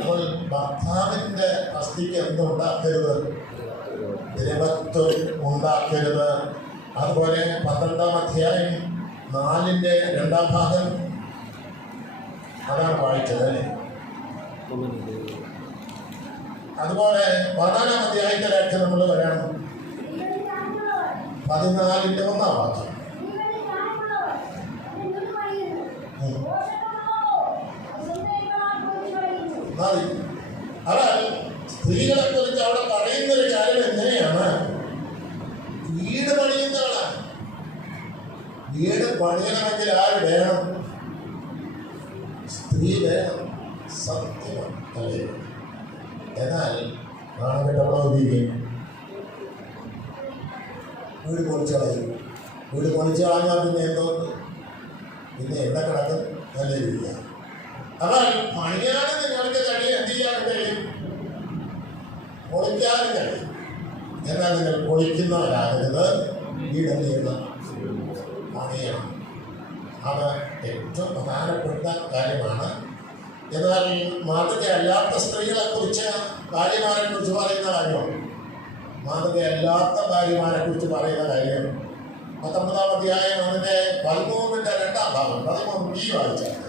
അപ്പോൾ ഭർത്താവിൻ്റെ അസ്ഥിക്ക് എന്തുണ്ടാക്കരുത്? ദ്രവത്വം ഉണ്ടാക്കരുത്. അതുപോലെ 12-ാം അധ്യായം 4-ന്റെ 2-ാം ഭാഗം അതാണ് വായിച്ചത്, അല്ലേ? അതുപോലെ 14-ാം അധ്യായത്തിലേക്ക് നമ്മൾ വരാം. 14-ന്റെ 1-ാം വാക്യം. അവൻ സ്ത്രീകളെ കുറിച്ച് അവിടെ പറയുന്നൊരു കാര്യം എങ്ങനെയാണ്? വീട് പണിയുന്നവളാണ്. വീട് പണിയണമെങ്കിൽ ആര് വേണം? സ്ത്രീ വേണം. സത്യമാണ്, അല്ലേ? എന്നാൽ നാണം കെട്ടവളോ ഇരിക്കും, വീട് പൊളിച്ചളയും. വീട് പൊളിച്ചു കളഞ്ഞാൽ പിന്നെ എന്തോന്ന്? പിന്നെ എവിടെ കിടക്കും? നല്ല രീതിയില്ല. അപ്പോൾ പണിയാനും നിങ്ങൾക്ക് കഴിയും, എന്ത് ചെയ്യാനും കഴിയും? പൊളിക്കാനും കഴിയും. എന്നാൽ നിങ്ങൾ പൊളിക്കുന്നവരാകരുത്, വീടല്ലേന്ന് പണിയണം. അത് ഏറ്റവും പ്രധാനപ്പെട്ട കാര്യമാണ്. എന്നാൽ മാതൃകയല്ലാത്ത സ്ത്രീകളെ കുറിച്ച് ഭാര്യമാരെ കുറിച്ച് പറയുന്ന കാര്യമാണ്. മാതൃകയല്ലാത്ത ഭാര്യമാരെ കുറിച്ച് പറയുന്ന കാര്യം 19-ാം അധ്യായം അതിന്റെ 13-ന്റെ 2-ാം ഭാഗം 13 വായിച്ചാൽ മതി.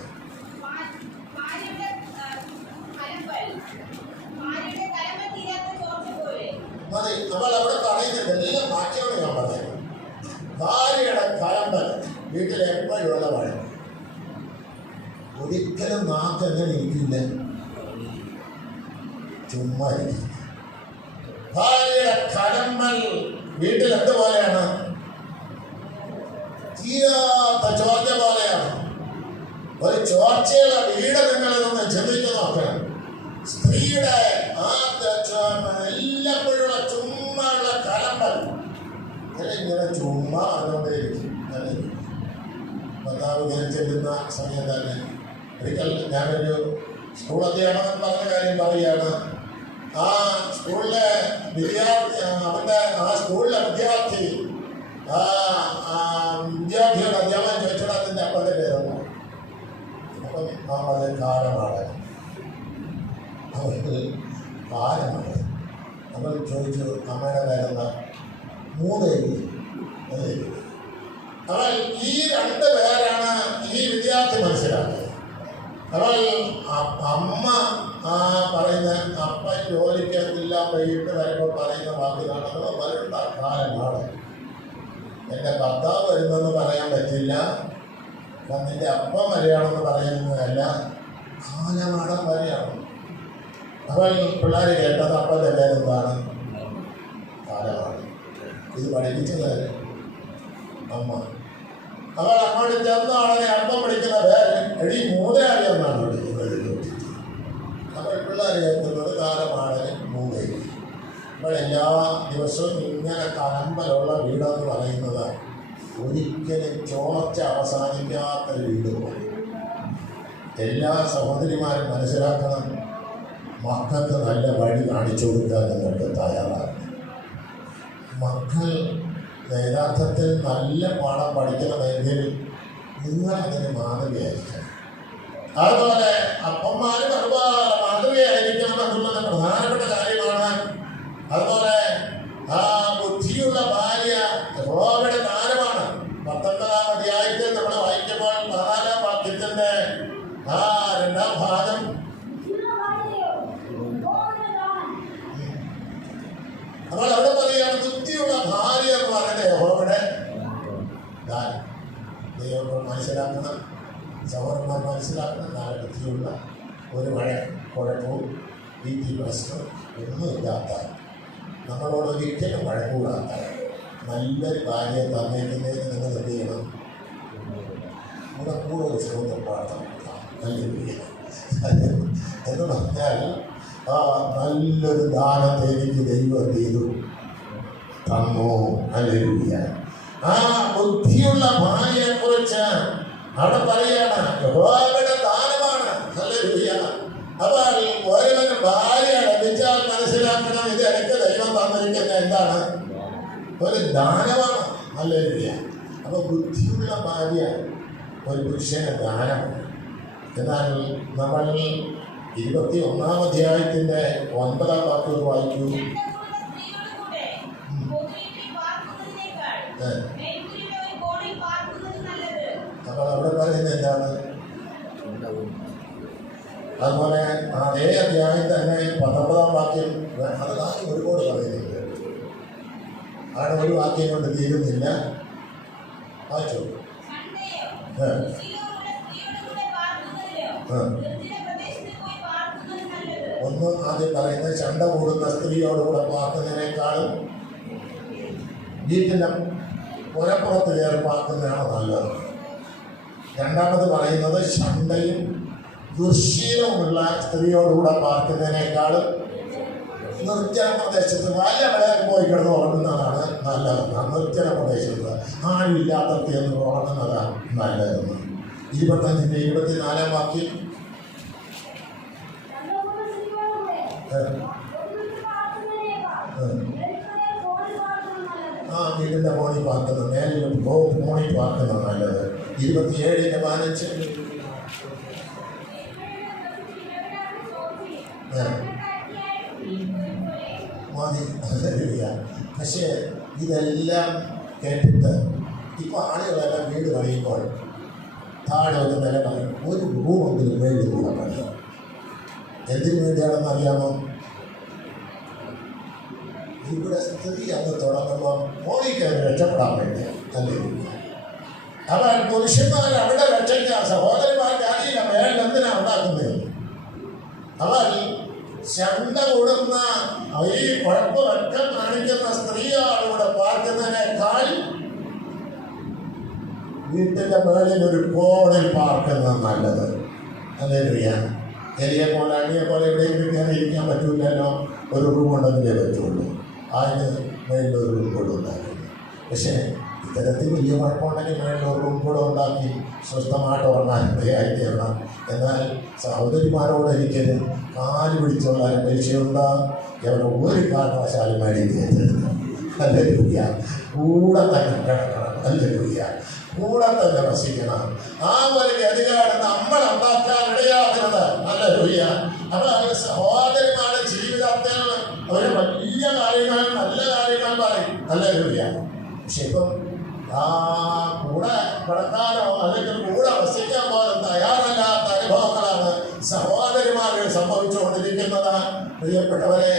നമ്മൾ അവിടെ പറയുന്നത് എല്ലാം വാക്യമാണ് ഞാൻ പറയുന്നത്. ഭാര്യയുടെ കലമ്പൽ വീട്ടിൽ എപ്പോഴുള്ള വഴക്ക്. ഒരിക്കലും നാക്ക് എങ്ങനെ ഇരിക്കില്ല, ചുമ്മാ ഇരിക്കും. ഭാര്യയുടെ കലമ്പൽ വീട്ടിൽ എന്തുപോലെയാണ്? തീരാത്ത ചോർച്ച പോലെയാണ്. ഒരു ചോർച്ചയുള്ള വീട് നിങ്ങളിതൊന്ന് ചിന്തിച്ചു നോക്കണം. സ്ത്രീയുടെ ആ എല്ലാപ്പോഴുള്ള ചുമ്മാ ഉള്ള കലമ്പൽ ഇങ്ങനെ ചുമ്മാ അതുകൊണ്ടേയിരിക്കും. ഭർത്താവ് കയറി ചെല്ലുന്ന സമയം തന്നെ ഒരിക്കൽ ഞാനൊരു സ്കൂൾ അധ്യാപകൻ പറഞ്ഞ കാര്യം പറയുകയാണ്. ആ സ്കൂളിലെ വിദ്യാർത്ഥി അവൻ്റെ ആ സ്കൂളിലെ വിദ്യാർത്ഥിയുടെ അധ്യാപകൻ ചോദിച്ചോടാ അതിൻ്റെ അപ്പൻ്റെ പേരൊന്നും. അപ്പം അത് കാലമാണ്. അവർക്ക് കാലമാണ്. നമ്മൾ ചോദിച്ചു അമ്മയുടെ പേരെന്താ? മൂന്നേരി. അവൾ ഈ രണ്ട് പേരാണ് ഈ വിദ്യാർത്ഥി മനസ്സിലാക്കുന്നത്. അവൾ അമ്മ പറയുന്ന അപ്പൻ ജോലിക്കെല്ലാം വൈകിട്ട് വരുമ്പോൾ പറയുന്ന വാക്കുകളാണ് വരണ്ട കാലമാണ്. എൻ്റെ ഭർത്താവ് വരുന്നെന്ന് പറയാൻ പറ്റില്ല, നിന്റെ അപ്പം വരെയാണെന്ന് പറയുന്നതല്ല, കാലമാടം വരെയാണ്. അവൾ പിള്ളേർ കേട്ടത് അപ്പൻ്റെ പേരെന്താണ്? കാലമാണ്. ഇത് പഠിപ്പിച്ചത് അമ്മ. അവൾ അങ്ങോട്ട് ചെന്നാളെ അപ്പം പഠിക്കുന്ന പേര് എടി മൂതയാളി എന്നാണ് വിളിക്കുന്നത്. അപ്പോൾ പിള്ളേർ കേൾക്കുന്നത് കാലമാണ് മൂതയിൽ. അപ്പോൾ എല്ലാ ദിവസവും ഇങ്ങനെ കലമ്പലുള്ള വീടെന്ന് പറയുന്നത് ഒരിക്കലും ചോർച്ച അവസാനിക്കാത്തൊരു വീട് പോലെ. എല്ലാ സഹോദരിമാരും മനസ്സിലാക്കണം, മക്കൾക്ക് നല്ല വഴി കാണിച്ചു കൊടുക്കാൻ നിങ്ങൾക്ക് തയ്യാറാണ്. മക്കൾ യഥാർത്ഥത്തിൽ നല്ല പാഠം പഠിക്കണമെങ്കിൽ നിങ്ങൾ അതിന് മാതൃകയായിരിക്കണം. അതുപോലെ അപ്പന്മാരും അതുപോലെ മാതൃകയായിരിക്കണം എന്നുള്ളത് പ്രധാനപ്പെട്ട കാര്യമാണ്. അതുപോലെ ആ ബുദ്ധിയുള്ള ഭാര്യ യഹോവയുടെ ദാനമാണ്. 19-ാം അധ്യായത്തിൽ നമ്മൾ വായിക്കുമ്പോൾ 4-ാം വാക്യത്തിന്റെ 2-ാം ഭാഗം അപ്പോൾ അവിടെ പറയുകയാണ് ബുദ്ധിയുള്ള ഭാര്യ എന്ന് പറയുന്നത് യഹോവയുടെ ദാനം. ദൈവങ്ങൾ മനസ്സിലാക്കണം, സഹോദരന്മാർ മനസ്സിലാക്കണം. നാളെ ബുദ്ധിയുള്ള ഒരു കുഴപ്പവും വീട്ടിൽ പ്രശ്നം ഒന്നുമില്ലാത്ത, നമ്മളോട് ഒരിക്കലും വഴക്കൂടാത്ത നല്ലൊരു ഭാര്യയെ തന്നേക്കുന്നതിന് നിങ്ങൾ എന്ത് ചെയ്യണം? കൂടെ ഒരു ശ്രോതം പ്രാർത്ഥന എന്ന് പറഞ്ഞാൽ നല്ലൊരു ദാനത്തെ എനിക്ക് ദൈവം ചെയ്തു തന്നു. ഹല്ലേലൂയ. ആ ബുദ്ധിയുള്ള ഭാര്യയെ കുറിച്ച് അവിടെ പറയാണ് യഹോവയുടെ ദാനമാണ്. ഹല്ലേലൂയ. അപ്പോൾ ഒരുവന് ഭാര്യ ലഭിച്ചാൽ മനസ്സിലാക്കണം, ഇത് എനിക്ക് ദൈവം തന്നിരിക്കുന്ന എന്താണ്? ഒരു ദാനമാണ്. ഹല്ലേലൂയ. അപ്പോൾ ബുദ്ധിയുള്ള ഭാര്യ ഒരു പുരുഷന് ദാനമാണ്. എന്നാൽ നമ്മൾ 21-ാം അധ്യായത്തിന്റെ 9-ാം വാക്യം വായിക്കൂ. അപ്പോൾ അവിടെ പറയുന്നത് എന്താണ്? അതുപോലെ അതേ അധ്യായം തന്നെ 19-ാം വാക്യം അതായി ഒരുപാട് പറയുന്നുണ്ട്. അവിടെ ഒരു വാക്യം കൊണ്ട് തീരുന്നില്ല. വായിച്ചോ. ഒന്ന് ആദ്യം പറയുന്നത് ചണ്ട കൂടുന്ന സ്ത്രീയോടുകൂടെ പാർക്കുന്നതിനേക്കാളും വീട്ടിൻ്റെ പുരപ്പുറത്ത് കയറി പാർക്കുന്നതാണ് നല്ലത്. രണ്ടാമത് പറയുന്നത് ചണ്ടയും ദുശ്ശീലവുമുള്ള സ്ത്രീയോടുകൂടെ പാർക്കുന്നതിനേക്കാളും നിർജ്ജന പ്രദേശത്ത് വല്ല വിളയിൽ പോയി കിടന്ന് ഉറങ്ങുന്നതാണ് നല്ലതെന്ന്. നിർജ്ജന പ്രദേശത്ത് ആരുമില്ലാത്തടത്ത് എന്ന് ഉറങ്ങുന്നതാണ് നല്ലതെന്ന്. 25-ന്റെ 24-ാം വാക്യം വീടിൻ്റെ മോണി പാർക്കുന്നത്, മേലിൽ മോണി പാർക്കുന്നത് നല്ലത്. 27-ന്റെ 15 മതി. പക്ഷേ ഇതെല്ലാം കേട്ടിട്ട് ഇപ്പോൾ ആളുകളെല്ലാം വീട് പണിയുമ്പോൾ താഴെ ഒരു നില പണിയും, ഒരു റൂമെങ്കിലും മേളിൽ കൂടെ പണിയും. എന്തിനു വേണ്ടിയാണെന്ന് അറിയാമോ? ഇവിടെ സ്ഥിതി അങ്ങ് തുടങ്ങുമ്പോൾ മോണിക്ക് രക്ഷപ്പെടാൻ വേണ്ടി. അല്ലേ? അവൻ പുരുഷന്മാർ അവിടെ രക്ഷയ്ക്കാൻ സഹോദരന്മാർക്ക് അറിയില്ല മേളിൽ എന്തിനാണ് ഉണ്ടാക്കുന്നത്. അവൻ ശണ്ട കൂടുന്ന ഈ കുഴപ്പമൊക്കെ കാണിക്കുന്ന സ്ത്രീയോടുകൂടെ പാർക്കുന്നതിനേക്കാൾ വീട്ടിൻ്റെ മേളിൽ ഒരു കോണിൽ പാർക്കുന്നത് നല്ലത്. ഹല്ലേലൂയ. എലിയെ പോലെ അണിയെ പോലെ എവിടെയെങ്കിലും കയറി ഇരിക്കാൻ പറ്റൂലല്ലോ. ഒരു റൂം ഉണ്ടെങ്കിലേ പറ്റുള്ളൂ. അതിന് മേളിലൊരു റൂം കൂടെ ഉണ്ടാക്കുന്നു. പക്ഷേ ഇത്തരത്തിൽ വലിയ കുഴപ്പമുണ്ടെങ്കിൽ മേളിൽ റൂം കൂടെ ഉണ്ടാക്കി സ്വസ്ഥമായിട്ട് ഉറങ്ങാൻ ഇടയായി തീരണം. എന്നാൽ സഹോദരിമാരോട് ഒരിക്കലും കാല് പിടിച്ചുള്ള അപേക്ഷയുണ്ട്. ഇവർ ഒരു കാരണവശാലും മേടിക്കരുത്. ഹല്ലേലൂയ. കൂടെ തന്നെ കിടക്കണം. ഹല്ലേലൂയ. കൂടെ തന്നെ വസിക്കണം. ആ ഒരു ഗതികാണ് നമ്മൾ ഉണ്ടാക്കാൻ ഇടയാകുന്നത്. ഹല്ലേലൂയ. അപ്പൊ സഹോദരിമാരുടെ ജീവിതത്തിൽ ഒരു വലിയ കാര്യങ്ങൾ, നല്ല കാര്യങ്ങൾ പറയും. ഹല്ലേലൂയ. പക്ഷെ ഇപ്പം കൂടെ കിടക്കാനോ അല്ലെങ്കിൽ കൂടെ വസിക്കാൻ പോലും തയ്യാറല്ലാത്ത അനുഭവങ്ങളാണ് സഹോദരിമാരിൽ സംഭവിച്ചുകൊണ്ടിരിക്കുന്നത്. പ്രിയപ്പെട്ടവരെ,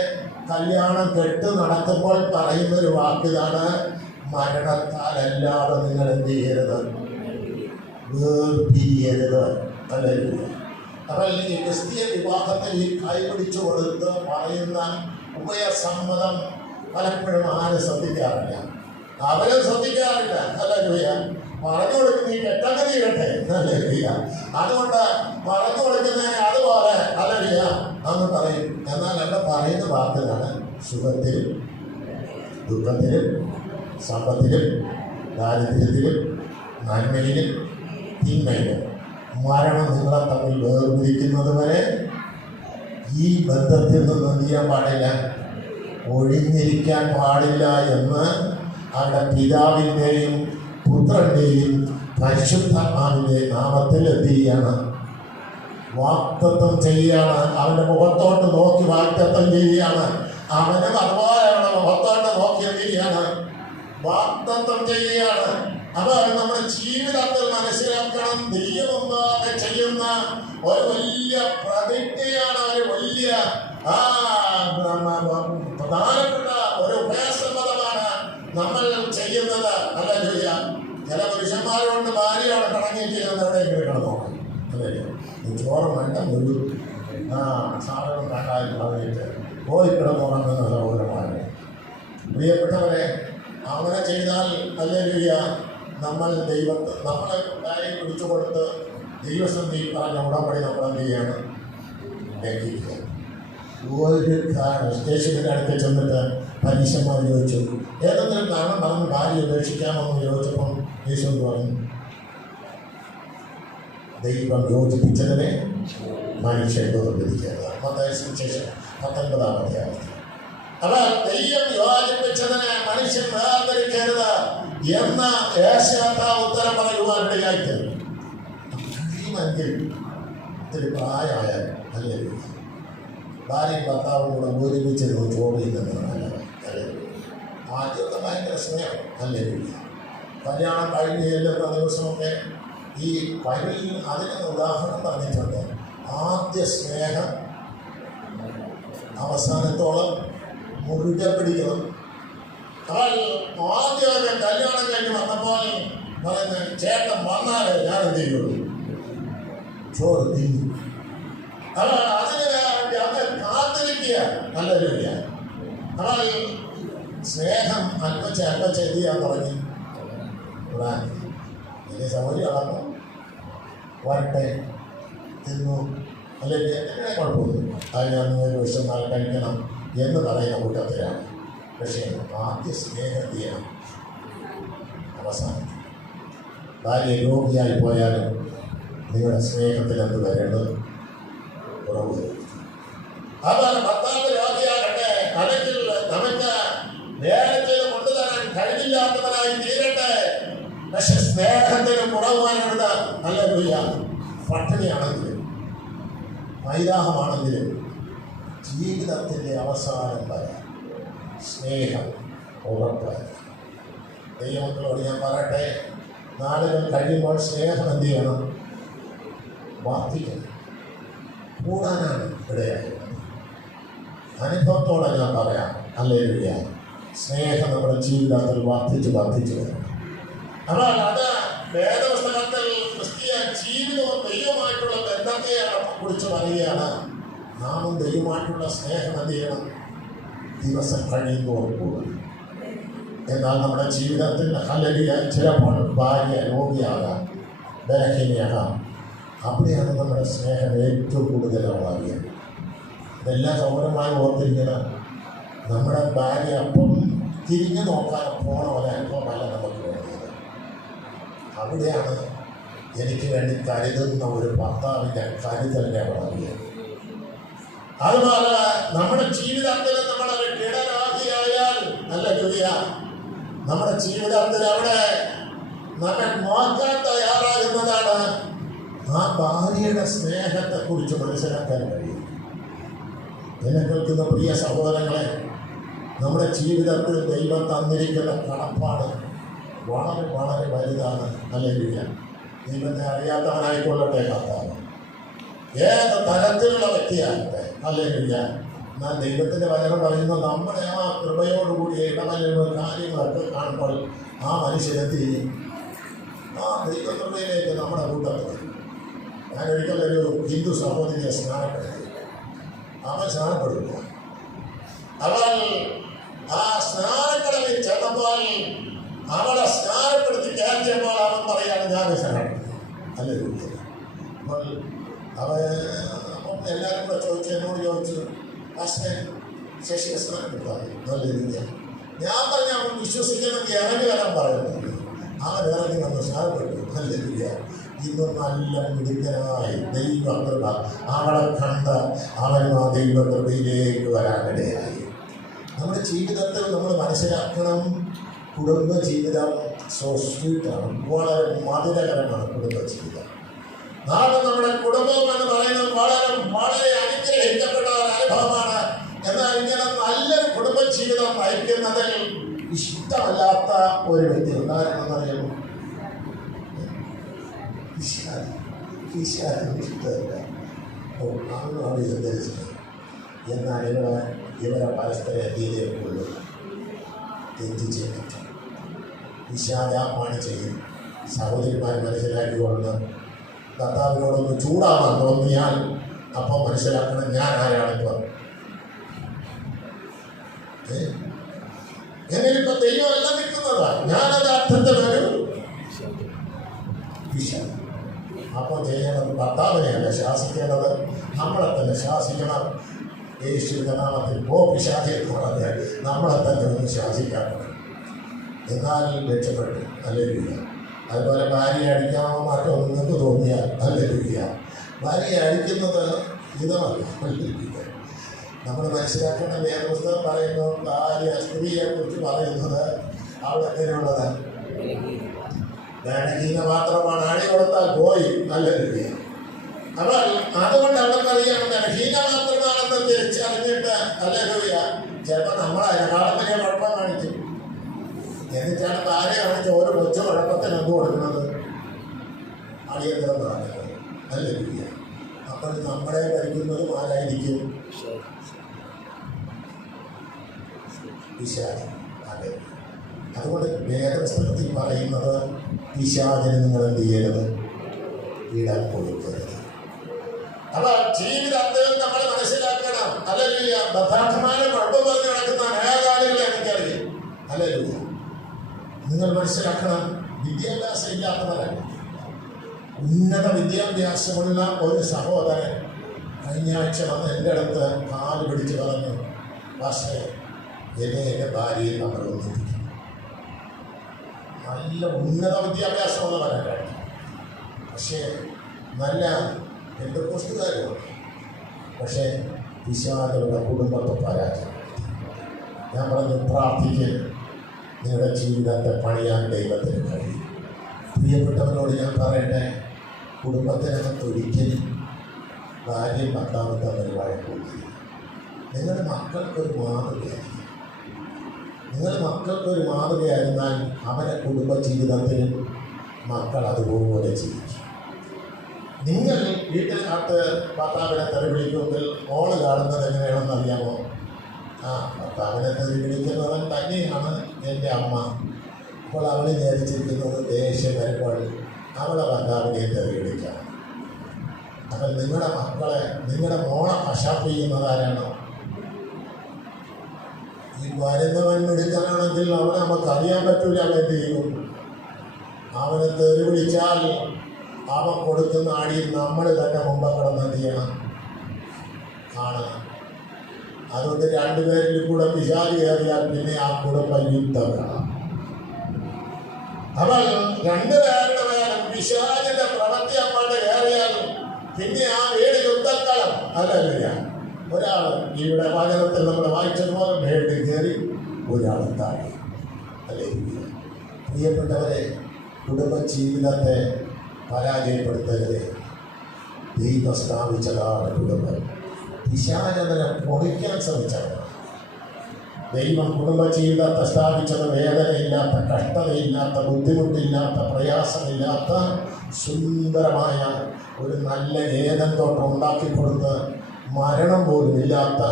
കല്യാണം കെട്ട് നടത്തുമ്പോൾ പറയുന്നൊരു വാക്കിതാണ്, മരണത്താലല്ലാതെ നിങ്ങൾ എന്ത് ചെയ്യരുത്, വേർപിരിയരുത്. ഹല്ലേലൂയ. അപ്പോൾ ഈ ക്രിസ്തീയ വിവാഹത്തിൽ ഈ കൈപിടിച്ചു കൊടുത്ത് പറയുന്ന ഉഭയസമ്മതം പലപ്പോഴും ആരും ശ്രദ്ധിക്കാറില്ല. അവരും ശ്രദ്ധിക്കാറില്ല. ഹല്ലേലൂയ. പറഞ്ഞു കൊടുക്കുന്ന ഈ കെട്ടൊക്കെ തീരട്ടെ. ഹല്ലേലൂയ. അതുകൊണ്ട് പറഞ്ഞു കൊടുക്കുന്നതിന് അതുപോലെ ഹല്ലേലൂയ എന്ന് പറയും. എന്നാൽ അവിടെ പറയുന്ന വാക്കുകളാണ് സുഖത്തിലും ദുഃഖത്തിലും സമ്പത്തിലും ദാരിദ്ര്യത്തിലും നന്മയിലും തിന്മയിലും മരണം നിങ്ങളെ തമ്മിൽ വേർതിരിക്കുന്നത് വരെ ഈ ബന്ധത്തിൽ നിന്ന് എന്ത് ചെയ്യാൻ പാടില്ല, ഒഴിഞ്ഞിരിക്കാൻ പാടില്ല എന്ന് അവരുടെ പിതാവിൻ്റെയും പുത്രൻ്റെയും പരിശുദ്ധാത്മാവിൻ്റെയും നാമത്തിൽ എന്ത് ചെയ്യാണ്, വാഗ്ദത്തം ചെയ്യുകയാണ്. അവൻ്റെ മുഖത്തോട്ട് നോക്കി വാഗ്ദത്തം ചെയ്യുകയാണ്. അവനും അതുപോലെ അവരുടെ മുഖത്തോട്ട് നോക്കി എന്ത് ചെയ്യാണ്, വാഗ്ദത്തം ചെയ്യുകയാണ്. അപ്പൊ നമ്മുടെ ജീവിതത്തിൽ മനസ്സിലാക്കണം, ദൈവമുമ്പാകെ ചെയ്യുന്ന ഒരു വലിയ പ്രതിജ്ഞയാണ്, ഒരു വലിയ പ്രധാനപ്പെട്ട ഒരു ഉപയാസമ്മതമാണ് നമ്മൾ ചെയ്യുന്നത്. ഹല്ലേലൂയ. ചില പുരുഷന്മാരുകൊണ്ട് ഭാര്യയാണ് കടങ്ങിയിരിക്കുന്നത്. എവിടെയെങ്കിലും കിടന്നോ, അല്ലേ, ചോറ് വേണ്ട ഒരു സാധനം കാട്ടായി പറഞ്ഞിട്ട് പോയി കിടന്നുറങ്ങുന്ന സഹോദരന്മാരെ. പ്രിയപ്പെട്ടവരെ, അങ്ങനെ ചെയ്താൽ ഹല്ലേലൂയ നമ്മൾ നമ്മളെ കാര്യം പിടിച്ചു കൊടുത്ത് ദൈവസന്ധി പറഞ്ഞ ഉടമ്പടി നമ്മൾ എന്ത് ചെയ്യാണ്, ലംഘിക്കുക. ഒരു സ്റ്റേഷനിൽ അടുത്ത് ചെന്നിട്ട് പരീക്ഷന്മാർ ചോദിച്ചു, ഏതെങ്കിലും കാരണം പറഞ്ഞ് ഭാര്യ ഉപേക്ഷിക്കാമെന്ന് ചോദിച്ചപ്പം യേശു പറഞ്ഞു, ദൈവം യോജിപ്പിച്ചതിനെ മനുഷ്യൻ വേർതിരിക്കരുത്. മത്തായി സുവിശേഷം 19-ാം അധ്യായം. അപ്പൊ ദൈവം യോജിപ്പിച്ചതിനെ മനുഷ്യൻ വേർതിരിക്കരുത് എന്ന യേശുവ ഉത്തരം പറയുവാനിടയായിത്തീരും. കഴിയുമെങ്കിൽ ഇത്തിരി പ്രായമായാൽ അല്ലെങ്കിൽ ഭാര്യയും ഭർത്താവും കൂടെ ഒരുമിച്ച് ചോറ് ചെയ്യുന്നത് നല്ലതാണ്. ആദ്യമൊക്കെ ഭയങ്കര സ്നേഹം. അല്ലെങ്കിൽ കല്യാണം കഴിഞ്ഞ് ചെല്ലുന്ന ദിവസമൊക്കെ ഈ ബൈബിളിൽ അതിന് ഉദാഹരണം പറഞ്ഞിട്ടുണ്ട്. ആദ്യ സ്നേഹം അവസാനത്തോളം മുറുകെ പിടിക്കണം. ആദ്യമൊക്കെ കല്യാണം കഴിഞ്ഞ് വന്നപ്പോൾ പറയുന്നത്, ചേട്ടൻ വന്നാലേ ഞാൻ എന്ത് ചെയ്യുള്ളൂ, ചോറ് തിന്നു. അതിന് അത് കാത്തിരിക്കുക. ഹല്ലേലൂയ. അപ്പോൾ സ്നേഹം അല്പച്ച എന്ത് ചെയ്യാൻ തുടങ്ങി, വലിയ സൗകര്യമാണോ, വരട്ടെ, തിന്നു, അല്ലെങ്കിൽ എങ്ങനെ കുഴപ്പമൊന്നും അതിന് വിഷന്നാൽ കഴിക്കണം എന്ന് പറയുന്ന കൂട്ടത്തിലാണ്. പക്ഷേ ആദ്യ സ്നേഹത്തെയാണ് അവസാനം. ഭാര്യ രോഗിയായി പോയാലും നിങ്ങളുടെ സ്നേഹത്തിൽ എന്ത് വരേണ്ടത്, കുറവ്. അതാണ് ഭർത്താവ് രോഗിയാകട്ടെ, അല്ലെങ്കിൽ നമുക്ക് വേറെ ചെയ്ത് കൊണ്ടുതരാൻ കഴിവില്ലാത്തവരായി തീരട്ടെ, പക്ഷെ സ്നേഹത്തിന് കുറവ് വരരുത്. ഹല്ലേലൂയ. പട്ടിണിയാണെങ്കിലും വൈരാഹമാണെങ്കിലും ജീവിതത്തിൻ്റെ അവസാനം വരെ സ്നേഹം ഉറപ്പ്. ദൈവമക്കളോട് ഞാൻ പറയട്ടെ, നാളുകൾ കഴിയുമ്പോൾ സ്നേഹം എന്ത് ചെയ്യണം, വർദ്ധിക്കണം, കൂടാനാണ് ഇടയായത്. അനുഭവത്തോടെ ഞാൻ പറയാം. ഹല്ലേലൂയ. സ്നേഹം നമ്മുടെ ജീവിതത്തിൽ വർദ്ധിച്ചു വരണം. അപ്പോൾ അത് വേദപുസ്തകത്തിൽ ക്രിസ്തീയ ജീവിതവും ദൈവമായിട്ടുള്ള ബന്ധത്തെ കുറിച്ച് പറയുകയാണ്. നാമും ദൈവമായിട്ടുള്ള സ്നേഹം എന്ത് ചെയ്യണം, ദിവസം കഴിയുമ്പോൾ കൂടും. എന്നാൽ നമ്മുടെ ജീവിതത്തിൽ ഹല്ലേലൂയ ചിലപ്പോൾ ഭാര്യ രോഗിയാകാം, ബലഹീനയാകാം. അവിടെയാണ് നമ്മുടെ സ്നേഹം ഏറ്റവും കൂടുതലാവുക. ഇതെല്ലാം സൗകര്യമായി ഓർത്തിരിക്കണം. നമ്മുടെ ഭാര്യ അപ്പം തിരിഞ്ഞു നോക്കാൻ പോണ പോലെ അനുഭവമല്ല നമുക്ക് വേണ്ടത്. അവിടെയാണ് എനിക്ക് വേണ്ടി കരുതുന്ന ഒരു ഭർത്താവിൻ്റെ കരുതലിനെ വളരുക. അതുപോലെ നമ്മുടെ ജീവിതത്തിൽ നമ്മളൊരു കിടരാഗിയായാൽ നല്ല ജോലിയ, നമ്മുടെ ജീവിതത്തിൽ അവിടെ നമ്മെ നോക്കാൻ തയ്യാറാകുന്നതാണ് ആ ഭാര്യയുടെ സ്നേഹത്തെക്കുറിച്ച് മനസ്സിലാക്കാൻ കഴിയും. എന്നെ കേൾക്കുന്ന പ്രിയ സഹോദരങ്ങളെ, നമ്മുടെ ജീവിതത്തിൽ ദൈവം തന്നിരിക്കുന്ന കടപ്പാട് വളരെ വളരെ വലുതാണ്. ഹല്ലേലൂയ. ദൈവത്തെ അറിയാത്തവനായിക്കൊള്ളട്ടെ കർത്താവ്, ഏത് തരത്തിലുള്ള വ്യക്തിയാകട്ടെ. ഹല്ലേലൂയ. എന്നാൽ ദൈവത്തിൻ്റെ വചനം പറയുന്ന നമ്മുടെ ആ കൃപയോടുകൂടി ഇടമലുള്ള കാര്യങ്ങളൊക്കെ കാണുമ്പോൾ ആ മനുഷ്യരെത്തി ആ ദൈവകൃപയിലേക്ക് നമ്മുടെ കൂട്ടത്തിൽ. ഞാനൊരിക്കലൊരു ഹിന്ദു സഹോദരിയെ സ്നാനപ്പെടുത്തി. അവൻ സ്നാനപ്പെടുക. അവൾ ആ സ്നാനക്കടവിൽ ചെന്നപ്പോൾ അവളെ സ്നാനപ്പെടുത്തി കയറ്റിയപ്പോൾ അവൻ പറയാണ് ഞാൻ സ്നാനപ്പെടുത്തി. ഹല്ലേലൂയ. അപ്പോൾ അപ്പം എല്ലാവരും കൂടെ ചോദിച്ചു, എന്നോട് ചോദിച്ചു, പക്ഷേ ശശിയെ സ്നാനപ്പെടുത്താൻ. ഹല്ലേലൂയ. ഞാൻ പറഞ്ഞ അവൻ വിശ്വസിക്കണമെങ്കിൽ ഇറങ്ങി വരാൻ പറയുന്നത്. അവൻ ഇറങ്ങി വന്ന് സ്നാനപ്പെട്ടു. ഹല്ലേലൂയ. ഇന്ന് നല്ല മിടുക്കനായി ദൈവകൃപ അവളെ കണ്ട് അവൻ ആ ദൈവകൃപയിലേക്ക് വരാനിടയായി. നമ്മുടെ ജീവിതത്തിൽ നമ്മൾ മനസ്സിലാക്കണം, കുടുംബജീവിതം സോ സ്വീറ്റാണ്, വളരെ മധുരകരമാണ് കുടുംബജീവിതം. നാളെ നമ്മുടെ കുടുംബം എന്ന് പറയുന്നത് വളരെ വളരെ അനുഗ്രഹിക്കപ്പെട്ട ഒരു അനുഭവമാണ്. എന്നാൽ ഇങ്ങനെ നല്ലൊരു കുടുംബജീവിതം നയിക്കുന്നതിൽ ഇഷ്ടമല്ലാത്ത ഒരു വ്യക്തി ഉണ്ടായിരുന്നെന്നറിയുമോ? ഇഷ്ടമില്ല. അവനോട് ചിന്തിച്ചത്. എന്നാൽ ഇവരെ പരസ്പരം എത്തിയതേക്കുള്ളൂ തെറ്റിച്ച് വിശാലമാണ് ചെയ്യും. സഹോദരിമാർ മനസ്സിലാക്കിക്കൊണ്ട് കർത്താവിനോടൊന്ന് ചൂടാവാൻ തോന്നിയാൽ അപ്പം മനസ്സിലാക്കണം ഞാൻ ആരാണിപ്പോൾ. എന്നിലിപ്പോൾ ദൈവം എല്ലാം നിൽക്കുന്നതാണ്. ഞാനത് അർത്ഥത്തിലൊരു വിശാല. അപ്പോൾ ചെയ്യേണ്ടത് കർത്താവിനെയല്ല ശാസിക്കേണ്ടത്, നമ്മളെ തന്നെ ശാസിക്കണം. യേശുവിന്റെ നാമത്തിൽ പിശാചെന്ന് പറഞ്ഞാൽ നമ്മളെ തന്നെ ഒന്ന് ശാസിക്കാൻ പറ്റും. എന്നാലും രക്ഷപ്പെട്ടു. ഹല്ലേലൂയ. അതുപോലെ ഭാര്യയെ അടിക്കാമോ മറ്റോ നിങ്ങൾക്ക് തോന്നിയാൽ ഹല്ലേലൂയ. ഭാര്യയെ അടിക്കുന്നത് ഇതമല്ല. ഹല്ലേലൂയ. നമ്മൾ മനസ്സിലാക്കേണ്ട വേദപുസ്തകം പറയുന്നു, ഭാര്യ സ്ത്രീയെ കുറിച്ച് പറയുന്നത് അവൾ എങ്ങനെയുള്ളത് ധനഹീന മാത്രമാണ്. അടി കൊടുത്താൽ പോയി. ഹല്ലേലൂയ. അപ്പോൾ അതുകൊണ്ട് അവിടെ പറയുകയാണ് ധനഹീന മാത്രമാണെന്ന് തിരിച്ചറിഞ്ഞിട്ട് ഹല്ലേലൂയ. ചിലപ്പോൾ നമ്മളതിനേക്കാളും വലിയ കുഴപ്പം കാണിക്കും. എന്നിട്ടാണ് ഭാര്യ കാണിച്ച് ഓരോ കൊച്ചു കുഴപ്പത്തിന് എന്ത് കൊടുക്കുന്നത്? അടിയന്തരം പറയുന്നത്. ഹല്ലേലൂയ. അപ്പോൾ നമ്മളെ ഭരിക്കുന്നതും ആരായിരിക്കും? പിശാച്. അതെ. അതുകൊണ്ട് വേദപുസ്തകത്തിൽ പറയുന്നത് പിശാചിന് നിങ്ങൾ എന്ത് ചെയ്യരുത്? ഇടം കൊടുക്കരുത്. അപ്പൊ ജീവിതത്തിൽ നമ്മൾ മനസ്സിലാക്കണം. ഹല്ലേലൂയ. ബദ്ധാർത്ഥമാരെ കുഴപ്പം പറഞ്ഞ് നടക്കുന്ന അനേകാലുകളെ എനിക്കറിയാം. ഹല്ലേലൂയ. നിങ്ങൾ മനസ്സിലാക്കണം, വിദ്യാഭ്യാസം ഇല്ലാത്തവരല്ല, ഉന്നത വിദ്യാഭ്യാസമുള്ള ഒരു സഹോദരൻ കഴിഞ്ഞ ആഴ്ച വന്ന് എൻ്റെ അടുത്ത് കാല് പിടിച്ച് പറഞ്ഞു, പക്ഷേ എൻ്റെ ഭാര്യയെ നമ്മൾ ഒന്നിപ്പിക്കും. നല്ല ഉന്നത വിദ്യാഭ്യാസമുള്ളവരല്ല, പക്ഷേ നല്ല പെന്തക്കോസ്തുകാരുമാണ്. പക്ഷേ പിശാചുള്ള കുടുംബത്തെ പരാജയം. ഞാൻ പറഞ്ഞു, പ്രാർത്ഥിക്കുക, നിങ്ങളുടെ ജീവിതത്തെ പണിയാൻ ദൈവത്തിന് കഴിയും. പ്രിയപ്പെട്ടവരോട് ഞാൻ പറയട്ടെ, കുടുംബത്തിനകത്ത് ഒരിക്കലും ഭാര്യയും ഭർത്താവും തമ്മിൽ വഴക്കൂടില്ല. നിങ്ങളുടെ മക്കൾക്കൊരു മാതൃകയായിരിക്കും. നിങ്ങളുടെ മക്കൾക്കൊരു മാതൃകയായിരുന്നാൽ അവരെ കുടുംബജീവിതത്തിൽ മക്കൾ അതുപോലെ ജീവിക്കും. നിങ്ങൾ വീട്ടിനകത്ത് ഭർത്താവിനെ തെറി വിളിക്കുമെങ്കിൽ ഓള് കാണുന്നത് എങ്ങനെയാണെന്ന് അറിയാമോ? ഭർത്താവിനെ തെറി വിളിക്കുന്നവൻ തന്നെയാണ് എൻ്റെ അമ്മ. അപ്പോൾ അവൾ വിചാരിച്ചിരിക്കുന്നത് ദേഷ്യം വരുമ്പോൾ അവളെ ഭർത്താവിനെ തെറി വിളിക്കാം. അപ്പോൾ നിങ്ങളുടെ മക്കളെ, നിങ്ങളുടെ മോളെ കശാപ്പ് ചെയ്യുന്നത് ആരാണോ? ഈ വരുന്നവൻ എടുക്കാനാണെങ്കിൽ അവനെ നമുക്കറിയാൻ പറ്റില്ല. അവൻ എന്ത് ചെയ്യും? അവനെ തെറി വിളിച്ചാൽ അവൻ കൊടുക്കുന്ന അടിയിൽ നമ്മൾ തന്നെ മുമ്പ് കിടന്ന് എന്ത് ചെയ്യണം? കാണണം. അതുകൊണ്ട് രണ്ടുപേരിൽ കൂടെ പിശാച് കയറിയാൽ പിന്നെ ആ കുടുംബം യുദ്ധം കാണാം. അവൾ രണ്ടുപേരുടെ മേലും പിശാചിന്റെ പ്രവൃത്തി അങ്ങോട്ട് കയറിയാൽ പിന്നെ ആ വീട് യുദ്ധക്കളം. അല്ലല്ല, ഒരാൾ ഇവിടെ വചനത്തിൽ നമ്മൾ വായിച്ചതുപോലെ മേളിൽ കയറി, ഒരാൾ താഴെ. അല്ലേ? പ്രിയപ്പെട്ടവരെ, കുടുംബജീവിതത്തെ പരാജയപ്പെടുത്തരുത്. ദൈവം സ്ഥാപിച്ചതാണ് കുടുംബം. പിശാചിനെ പൊളിക്കാൻ ശ്രമിച്ചത്. ദൈവം കുടുംബജീവിതത്തെ സ്ഥാപിച്ചത് വേദനയില്ലാത്ത, കഷ്ടതയില്ലാത്ത, ബുദ്ധിമുട്ടില്ലാത്ത, പ്രയാസമില്ലാത്ത സുന്ദരമായ ഒരു നല്ല ഏദൻ തോട്ടം ഉണ്ടാക്കിക്കൊടുത്ത് മരണം പോലും ഇല്ലാത്ത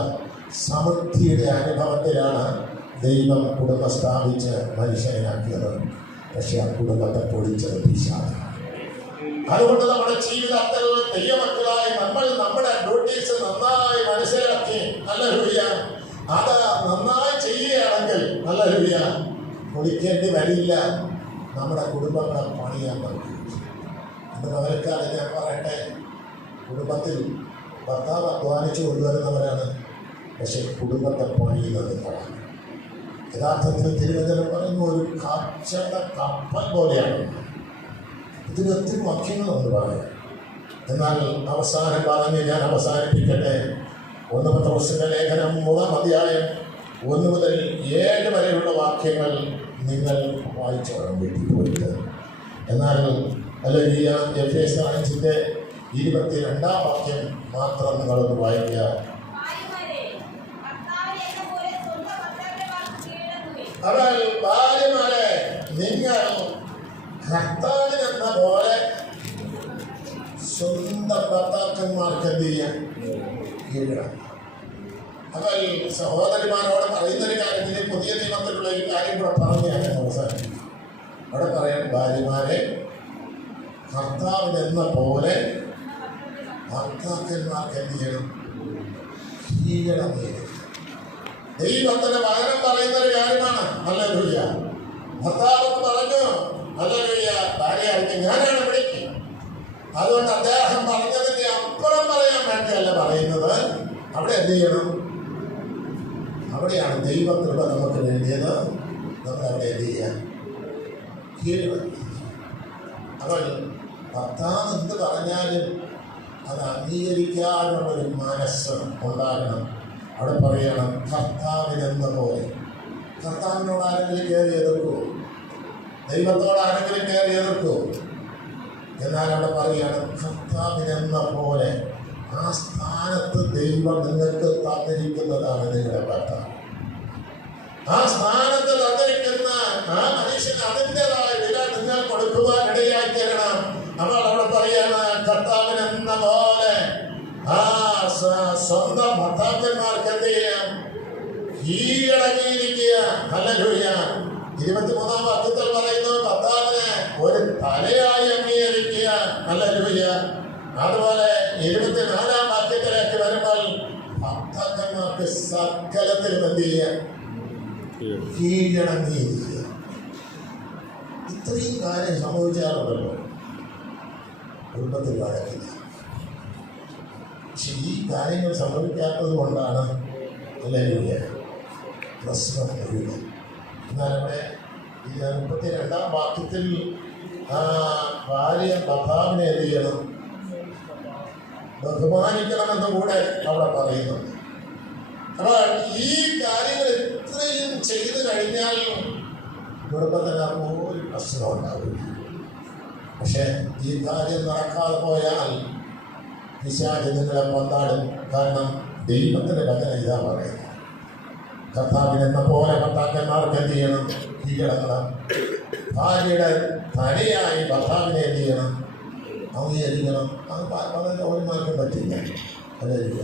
സമൃദ്ധിയുടെ അനുഭവത്തിലാണ് ദൈവം കുടുംബം സ്ഥാപിച്ച് മനുഷ്യനാക്കിയത്. പക്ഷെ ആ കുടുംബത്തെ പൊളിച്ചത് പിശാചാണ്. അതുകൊണ്ട് നമ്മുടെ ജീവിതത്തിൽ ദൈവമക്കളായ നമ്മൾ നമ്മുടെ ഡ്യൂട്ടീസ് നന്നായി മനസ്സിലാക്കി, ഹല്ലേലൂയ, അത് നന്നായി ചെയ്യുകയാണെങ്കിൽ, ഹല്ലേലൂയ, പൊളിക്കേണ്ടി വരില്ല. നമ്മുടെ കുടുംബങ്ങളെ പണിയാൻ പറ്റും. ഇന്ന് പകൽക്കാലം ഞാൻ പറയട്ടെ, കുടുംബത്തിൽ ഭർത്താവ് അധ്വാനിച്ചു കൊണ്ടുവരുന്നവരാണ്, പക്ഷെ കുടുംബത്തെ പണിയുന്നത് നിങ്ങളാണ്. യഥാർത്ഥത്തിൽ തിരുവചനം പറയുന്ന ഒരു കാഴ്ചയുടെ കപ്പൽ പോലെയാണ്. ഇതിന് ഒത്തിരി വാക്യങ്ങളുണ്ട് പറയാൻ. എന്നാൽ അവസാനം പറഞ്ഞ് ഞാൻ അവസാനിപ്പിക്കട്ടെ. 1 പത്രോസിന്റെ ലേഖനം 3-ാം അധ്യായം 1 മുതൽ 7 വരെയുള്ള വാക്യങ്ങൾ നിങ്ങൾ വായിച്ചോളാം വീട്ടിൽ പോയിട്ട്. എന്നാൽ ഹല്ലേലൂയ, എഫേസ്യർ 5-ന്റെ 22-ാം വാക്യം മാത്രം നിങ്ങളൊന്ന് വായിക്കുക. അവൾ ഭാര്യമാരെ, നിങ്ങൾ കർത്താവിനെന്ന പോലെ സ്വന്തം ഭർത്താക്കന്മാർക്ക് എന്ത് ചെയ്യാൻ കീഴടങ്ങുക. അവൾ സഹോദരിമാരോട് പറയുന്നൊരു കാര്യത്തിൽ പുതിയ നിയമത്തിലുള്ള ഈ കാര്യം കൂടെ പറഞ്ഞ് അങ്ങനെ അവസാനിപ്പിക്കും. അവിടെ പറയാൻ, ഭാര്യമാരെ കർത്താവിനെന്ന പോലെ ഭർത്താക്കന്മാർക്ക് എന്ത് ചെയ്യണം? കീഴടങ്ങുക. ദൈവത്തിന്റെ വചനം പറയുന്ന ഒരു കാര്യമാണ്. ഹല്ലേലൂയ. ഭർത്താവ് പറഞ്ഞു, ഹല്ലേലൂയ, ഭാര്യയായിട്ട് ഞാനാണ് വിളിക്കുക. അതുകൊണ്ട് അദ്ദേഹം പറഞ്ഞതിന്റെ അപ്പുറം പറയാൻ വേണ്ടിയല്ല പറയുന്നത്. അവിടെ എന്ത് ചെയ്യണം? അവിടെയാണ് ദൈവകൃപ നമുക്ക് വേണ്ടിയത്. നമ്മളവിടെ എന്ത് ചെയ്യാൻ? കീഴടങ്ങി. അവൾ ഭർത്താവ് എന്ത് പറഞ്ഞാലും അത് അംഗീകരിക്കാനുള്ളൊരു മനസ്സ് ഉണ്ടാകണം. അവിടെ പറയണം, കർത്താവിനെന്ന പോലെ. കർത്താവിനോട് ആരെങ്കിലും കയറി എതിർക്കൂ? ദൈവത്തോട് ആരെങ്കിലും കയറി എതിർക്കൂ? എന്നാൽ അവിടെ പറയാണ്, കർത്താവിനെന്ന പോലെ. ആ സ്ഥാനത്ത് ദൈവം നിങ്ങൾക്ക് തന്നിരിക്കുന്നതാണ് നിങ്ങളുടെ ഭർത്താവ്. ആ സ്ഥാനത്ത് തന്നിരിക്കുന്ന ആ മനുഷ്യന് അതിൻ്റെതായ വില നിങ്ങൾ കൊടുക്കുവാൻ ഇടയാക്കിരണം. നമ്മൾ അവിടെ പറയാണ്, കർത്താവിനെന്ന പോലെ ആ സ്വന്തം ഭർത്താക്കന്മാർക്ക് എന്ത് ചെയ്യാം? കീഴടങ്ങിയിരിക്കുക. ഹല്ലേലൂയ. 23-ാം വാക്യത്തിൽ പറയുന്നു, ഭർത്താവിനെ ഒരു തലയായി അംഗീകരിക്കുക. ഹല്ലേലൂയ. അതുപോലെ 24-ാം വാക്യത്തിലേക്ക് വരുമ്പോൾ ഭർത്താക്കന്മാർക്ക് സകലത്തിലും എന്ത് ചെയ്യുക? കീഴടങ്ങിയിരിക്കുക. ഇത്രയും കാര്യം സംഭവിച്ചാറുണ്ടല്ലോ കുടുംബത്തിൽ വഴക്കില്ല. പക്ഷെ ഈ കാര്യങ്ങൾ സംഭവിക്കാത്തത് കൊണ്ടാണ് ഹല്ലേലൂയ പ്രശ്നം മുഴുവൻ. എന്നാൽ അവിടെ 32-ാം വാക്യത്തിൽ ഭാര്യ ഭർത്താവിനെ എന്ത് ചെയ്യണം? ബഹുമാനിക്കണമെന്ന് കൂടെ അവിടെ പറയുന്നുണ്ട്. അപ്പോൾ ഈ കാര്യങ്ങൾ ഇത്രയും ചെയ്തു കഴിഞ്ഞാൽ കുടുംബത്തിന് ഒരു പ്രശ്നം ഉണ്ടാവില്ല. പക്ഷെ ഈ കാര്യം നടക്കാതെ പോയാൽ പിശാച് നിങ്ങളെ കൊണ്ടാടും. കാരണം ദൈവത്തിന്റെ വചനം ഇതാ പറയുന്നത്, കർത്താവിനെന്ന പോലെ ഭർത്താക്കന്മാർക്ക് എന്ത് ചെയ്യണം? കീഴടങ്ങണം. ഭാര്യയുടെ തലയായി ഭർത്താവിനെ എന്ത് ചെയ്യണം? അംഗീകരിക്കണം. അത് പല ജോലിമാർക്കും പറ്റില്ല. ഹല്ലേലൂയ.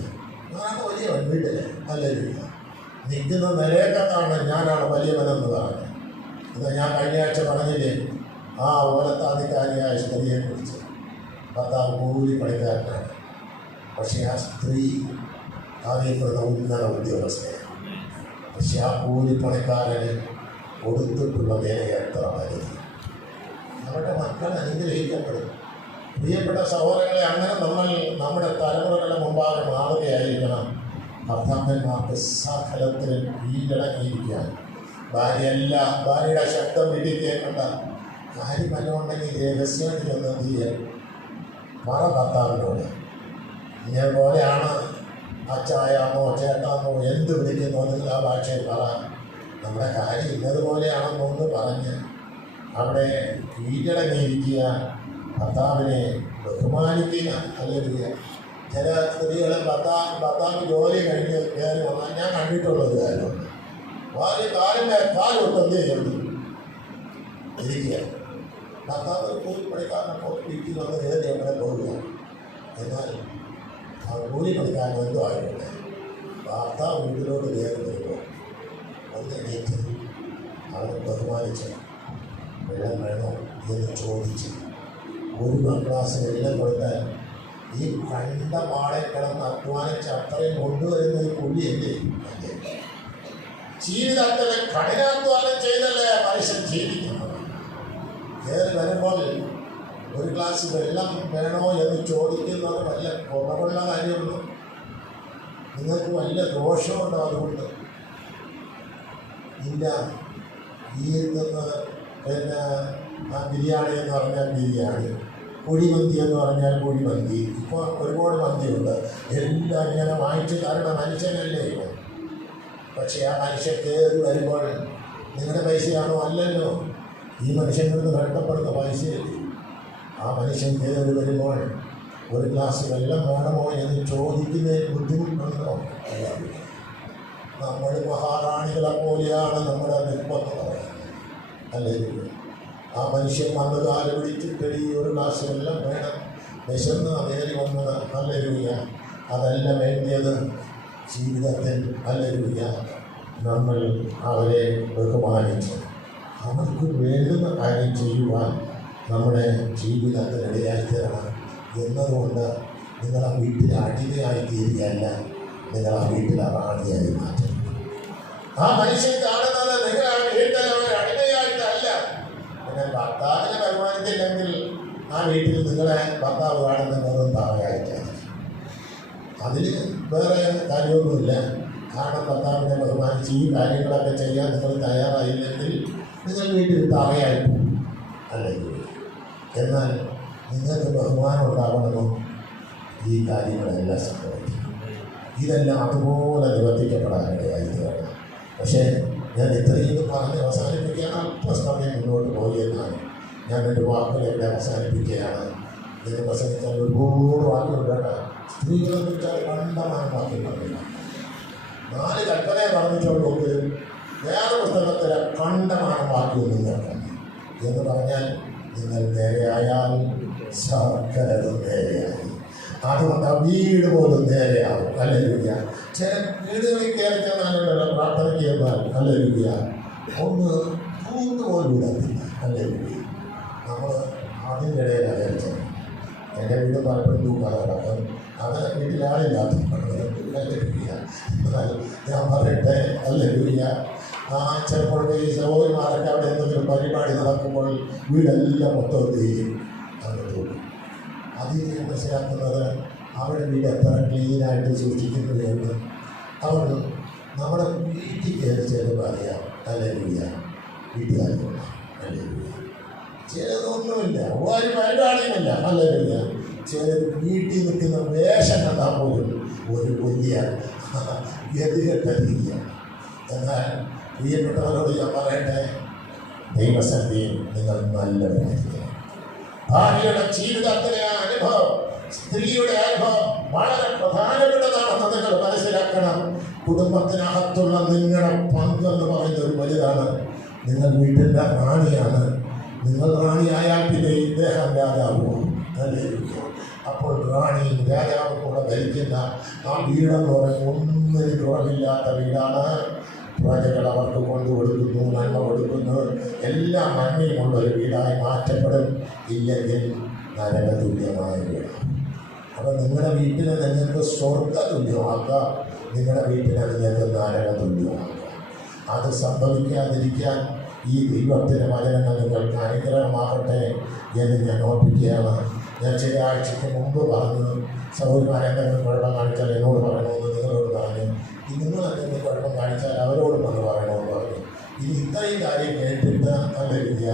ഞാനാണ് വലിയവൻ വീട്ടില്. ഹല്ലേലൂയ. നിൽക്കുന്ന നിലയൊക്കെയാണ് ഞാനാണ് വലിയവനെന്ന് പറഞ്ഞു. ഇത് ഞാൻ കഴിഞ്ഞ ആഴ്ച പറഞ്ഞില്ലേ, ആ ഓലത്താധികാരിയായ സ്ത്രീയെ കുറിച്ച്. ഭർത്താവ് കൂലിപ്പണിക്കാരനാണ്, പക്ഷെ ആ സ്ത്രീ അറിയപ്പെടുന്ന ഉന്നത ഉദ്യോഗസ്ഥയാണ്. പക്ഷെ ആ കൂലിപ്പണിക്കാരന് കൊടുത്തിട്ടുള്ള വില എത്ര വലുത്. അവരുടെ മക്കൾ അനുഗ്രഹിക്കപ്പെടും. പ്രിയപ്പെട്ട സഹോദരങ്ങളെ, അങ്ങനെ നമ്മൾ നമ്മുടെ തലമുറകളുടെ മുമ്പാകെ മാറുകയായിരിക്കണം. ഭർത്താക്കന്മാർക്ക് സകലത്തിലും കീഴടങ്ങിയിരിക്കാൻ. ഭാര്യയുടെ ശബ്ദം വീട്ടിൽ കേൾക്കണ്ട. കാര്യം വല്ലതുണ്ടെങ്കിൽ രഹസ്യമായിട്ട് ചെന്ന് എന്ത് ചെയ്യാൻ പറ ഭർത്താവിനോട്. ഇങ്ങനെ പോലെയാണ് അച്ചായാന്നോ ചേട്ടാന്നോ എന്ത് വിളിക്കുന്നോ നിങ്ങൾ ആ ഭാഷയിൽ പറ, നമ്മുടെ കാര്യം ഇന്നതുപോലെയാണെന്നൊന്ന് പറഞ്ഞ് അവിടെ കീഴടങ്ങിയിരിക്കുക, ഭർത്താവിനെ ബഹുമാനിക്കുക. അല്ലെങ്കിൽ ചില സ്ത്രീകൾ ഭർത്താവ് ജോലി കഴിഞ്ഞ് കയറി വന്നാൽ ഞാൻ കണ്ടിട്ടുള്ളൊരു കാര്യമുണ്ട്, കാലൊട്ട് എന്ത് ചെയ്യുന്നു ഇരിക്കുക. ഭർത്താവ് കൂലിപ്പണിക്കാരനപ്പോൾ വീട്ടിൽ വന്ന് കയറി എവിടെ പോവുക. എന്നാൽ ആ കൂലിപ്പണിക്കാരൻ എന്തോ ആയിക്കോട്ടെ, ഭർത്താവ് വീട്ടിലോട്ട് കയറി വരുമ്പോൾ ഒന്ന് എണീറ്റ് അവനെ ബഹുമാനിച്ച് വെള്ളം വേണോ എന്ന് ചോദിച്ച് ഒരു ഗ്ലാസ് വെള്ളം കൊടുത്താൽ ഈ കണ്ട പാടെ കിടന്ന് അധ്വാനിച്ച് അത്രയും കൊണ്ടുവരുന്ന ഈ പുള്ളിയല്ലേ ജീവിതത്തിൽ കഠിനാധ്വാനം ചെയ്തല്ലേ മനുഷ്യൻ ജീവിക്കുന്നത്. കയറി വരുമ്പോൾ ഒരു ഗ്ലാസ് വെള്ളം വേണോ എന്ന് ചോദിക്കുന്നത് വല്ല കുറവുള്ള കാര്യമുള്ളൂ? നിങ്ങൾക്ക് വല്ല ദോഷമുണ്ടോ? അതുകൊണ്ട് ഇല്ല. ഈ നിന്ന് പിന്നെ ബിരിയാണി എന്ന് പറഞ്ഞാൽ ബിരിയാണി, കുഴിമന്തി എന്ന് പറഞ്ഞാൽ കുഴിമന്തി, ഇപ്പോൾ ഒരുപാട് മന്തിയുണ്ട്. എല്ലാം ഇങ്ങനെ വാങ്ങിച്ച് തരണം മനുഷ്യനല്ലേ. പക്ഷേ ആ മനുഷ്യൻ കയറി വരുമ്പോൾ നിങ്ങളുടെ പൈസയാണോ? അല്ലല്ലോ, ഈ മനുഷ്യനിൽ നിന്ന് കഷ്ടപ്പെടുന്ന പൈസയല്ലേ. ആ മനുഷ്യൻ കയറി വരുമ്പോൾ ഒരു ഗ്ലാസ് വെള്ളം വേണമോ എന്ന് ചോദിക്കുന്നതിന് ബുദ്ധിമുട്ടുണ്ടോ? നമ്മൾ മഹാറാണികളെ പോലെയാണ് നമ്മുടെ നിൽപ്പെന്ന് പറയുന്നത്, അല്ലെങ്കിൽ ആ മനുഷ്യൻ വന്ന് കാല് പിടിച്ചിട്ട് ഈ ഒരു ഗ്ലാസ് വെള്ളം വേണം, വിശന്ന് നേരി വന്നത്. ഹല്ലേലൂയ. അതല്ല വേണ്ടിയത് ജീവിതത്തിൽ. ഹല്ലേലൂയ. നമ്മൾ അവരെ ബഹുമാനിച്ച് അവർക്ക് വേണ്ടുന്ന കാര്യം ചെയ്യുവാൻ നമ്മുടെ ജീവിതത്തിൽ ഇടയായിത്തീരണം. എന്നതുകൊണ്ട് നിങ്ങളെ വീട്ടിൽ അടിമയായി തീരുകയല്ല, നിങ്ങളെ വീട്ടിൽ റാണിയായി മാറ്റണം. ആ മനുഷ്യൻ കാണുന്നത് നിങ്ങളെ വീട്ടിൽ അവർ അടിമയായിട്ടല്ല. പിന്നെ ഭർത്താവിനെ ബഹുമാനിച്ചില്ലെങ്കിൽ ആ വീട്ടിൽ നിങ്ങളെ ഭർത്താവ് കാണുന്ന വെറും താഴെയായിട്ടാണ്. അതിൽ വേറെ കാര്യമൊന്നുമില്ല. കാരണം ഭർത്താവിനെ ബഹുമാനിച്ച് ഈ കാര്യങ്ങളൊക്കെ ചെയ്യാൻ നിങ്ങൾ തയ്യാറായില്ലെങ്കിൽ നിങ്ങൾ വീട്ടിൽ താഴെയായി പോകും. അല്ലെങ്കിൽ എന്നാൽ നിങ്ങൾക്ക് ബഹുമാനം ഉണ്ടാവണമെന്നും ഈ കാര്യങ്ങളെല്ലാം സംഭവിക്കും. ഇതെല്ലാം അതുപോലെ നിവർത്തിക്കപ്പെടാനിടയായിത്തീരണം. പക്ഷേ ഞാൻ ഇത്രയും പറഞ്ഞ് അവസാനിപ്പിക്കാൻ അല്പസമയം മുന്നോട്ട് പോയെന്നാണ് ഞാൻ എൻ്റെ വാക്കുകളെല്ലാം അവസാനിപ്പിക്കുകയാണ്. ഇതിന് പ്രസംഗിച്ചാൽ ഒരുപാട് വാക്കുകളുണ്ട്. സ്ത്രീകളെന്ന് വെച്ചാൽ കണ്ടമാനം വാക്കുകളുണ്ട്. 4 കൽപ്പനയെ പറഞ്ഞിട്ടുള്ളെങ്കിലും വേറെ പുസ്തകത്തിലെ കണ്ടമാനം വാക്യം നിങ്ങൾക്ക് എന്ന് പറഞ്ഞാൽ നിങ്ങൾ നേരെയായാൽ സകലതും നേരെയായി. അതുകൊണ്ട് ആ വീട് പോലും നേരെയാവും. ഹല്ലേലൂയ. ചില വീടുകളിൽ കയറി ചെന്നാലുള്ള പ്രാർത്ഥന ചെയ്യുമ്പോൾ ഹല്ലേലൂയ ഒന്ന് തൂന്ന് പോലും ഇടത്തില്ല. ഹല്ലേലൂയ. നമ്മൾ അതിൻ്റെ ഇടയിലാണ് കയറിച്ചത്. എൻ്റെ വീട് പലപ്പോഴും തൂക്കാതെ കിടക്കും. അത് വീട്ടിലാളില്ലാത്ത ഹല്ലേലൂയ. എന്നാൽ ഞാൻ പറയട്ടെ, ഹല്ലേലൂയ, ചിലപ്പോൾ ഈ സഹോദരിമാരൊക്കെ അവിടെ എന്തെങ്കിലും പരിപാടി നടക്കുമ്പോൾ വീടെല്ലാം മൊത്തം ചെയ്യും അങ്ങനെ തോന്നും. അതിൽ മനസ്സിലാക്കുന്നത് അവരുടെ വീട് എത്ര ക്ലീനായിട്ട് സൂക്ഷിക്കുന്നു എന്ന്. അവർ നമ്മുടെ വീട്ടിൽ കയറി ചെല്ലുമ്പോൾ അറിയാം. ഹല്ലേലൂയ. വീട്ടുകാർക്കുള്ള ഹല്ലേലൂയ. ചിലതൊന്നുമില്ല, ഒരു പരിപാടിയുമില്ല. ഹല്ലേലൂയ. ചിലർ വീട്ടിൽ നിൽക്കുന്ന വേഷം കണ്ടാൽ പോലും ഒരു വലിയ ഗതികെട്ട രീതിയാണ്. എന്നാൽ പ്രിയപ്പെട്ടവരോട് ഞാൻ പറയട്ടെ, ദൈവസന്നിധിയിൽ നിങ്ങൾ നല്ലവരായിരിക്കണം. ഭാര്യയുടെ ജീവിതത്തിലെ അനുഭവം, സ്ത്രീയുടെ അനുഭവം വളരെ പ്രധാനപ്പെട്ടതാണെന്ന് നിങ്ങൾ മനസ്സിലാക്കണം. കുടുംബത്തിനകത്തുള്ള നിങ്ങളുടെ പങ്കെന്ന് പറയുന്ന ഒരു വലുതാണ്. നിങ്ങൾ വീട്ടിൻ്റെ റാണിയാണ്. നിങ്ങൾ റാണിയായാൽ പിന്നെ ഇദ്ദേഹം രാജാവുമോ? അപ്പോൾ റാണിയും രാജാവും കൂടെ ഭരിക്കുന്ന ആ വീടെന്ന് പറയുന്നത് ഒന്നിനും കുറവില്ലാത്ത വീടാണ്. പ്രജകൾ അവർക്ക് കൊണ്ടുകൊടുക്കുന്നു, നന്മ കൊടുക്കുന്നു, എല്ലാം നന്മയുമുള്ളൊരു വീടായി മാറ്റപ്പെടും. ഇല്ലെങ്കിൽ നരകതുല്യമായ വീടാണ്. അപ്പോൾ നിങ്ങളുടെ വീട്ടിനെ നിങ്ങൾക്ക് സ്വർഗതുല്യമാക്കാം, നിങ്ങളുടെ വീട്ടിനെ നിങ്ങൾക്ക് നരകതുല്യമാക്കാം. അത് സംഭവിക്കാതിരിക്കാൻ ഈ ദൈവത്തിൻ്റെ വചനങ്ങൾ നിങ്ങൾക്ക് അനുഗ്രഹമാകട്ടെ എന്ന് ഞാൻ ഓർപ്പിക്കുകയാണ്. ഞാൻ ചില ആഴ്ചയ്ക്ക് മുമ്പ് പറഞ്ഞു, സഹോദരന്മാരെന്തെങ്കിലും കുഴപ്പം കാണിച്ചാൽ എന്നോട് പറയണമെന്ന് നിങ്ങളോട് പറഞ്ഞു. നിങ്ങൾ എന്തെങ്കിലും കുഴപ്പം കാണിച്ചാൽ അവരോട് വന്ന് പറയണമെന്ന് പറഞ്ഞു. ഇനി ഇത്രയും കാര്യം കേട്ടിട്ട് ഹല്ലേലൂയ,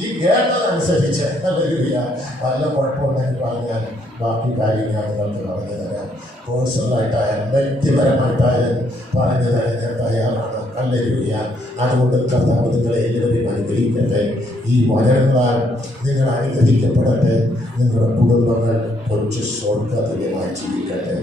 ഈ കേട്ടതനുസരിച്ച് ഹല്ലേലൂയ വല്ല കുഴപ്പമുണ്ടെങ്കിൽ പറഞ്ഞാൽ ബാക്കി കാര്യങ്ങൾ നിങ്ങൾക്ക് പറഞ്ഞു തരാം. പേഴ്സണലായിട്ടായാലും വ്യക്തിപരമായിട്ടായാലും പറഞ്ഞു തരാൻ ഞാൻ തയ്യാറാണ്. ഹല്ലേലൂയ. അതുകൊണ്ട് കർത്താവ് നിങ്ങളെ എല്ലാവരെയും അനുഗ്രഹിക്കട്ടെ. ഈ വചനങ്ങളാൽ നിങ്ങൾ അനുഗ്രഹിക്കപ്പെടട്ടെ. നിങ്ങളുടെ കുടുംബങ്ങൾ കൊച്ചു സ്വർഗ്ഗതുല്യമായി ജീവിക്കട്ടെ.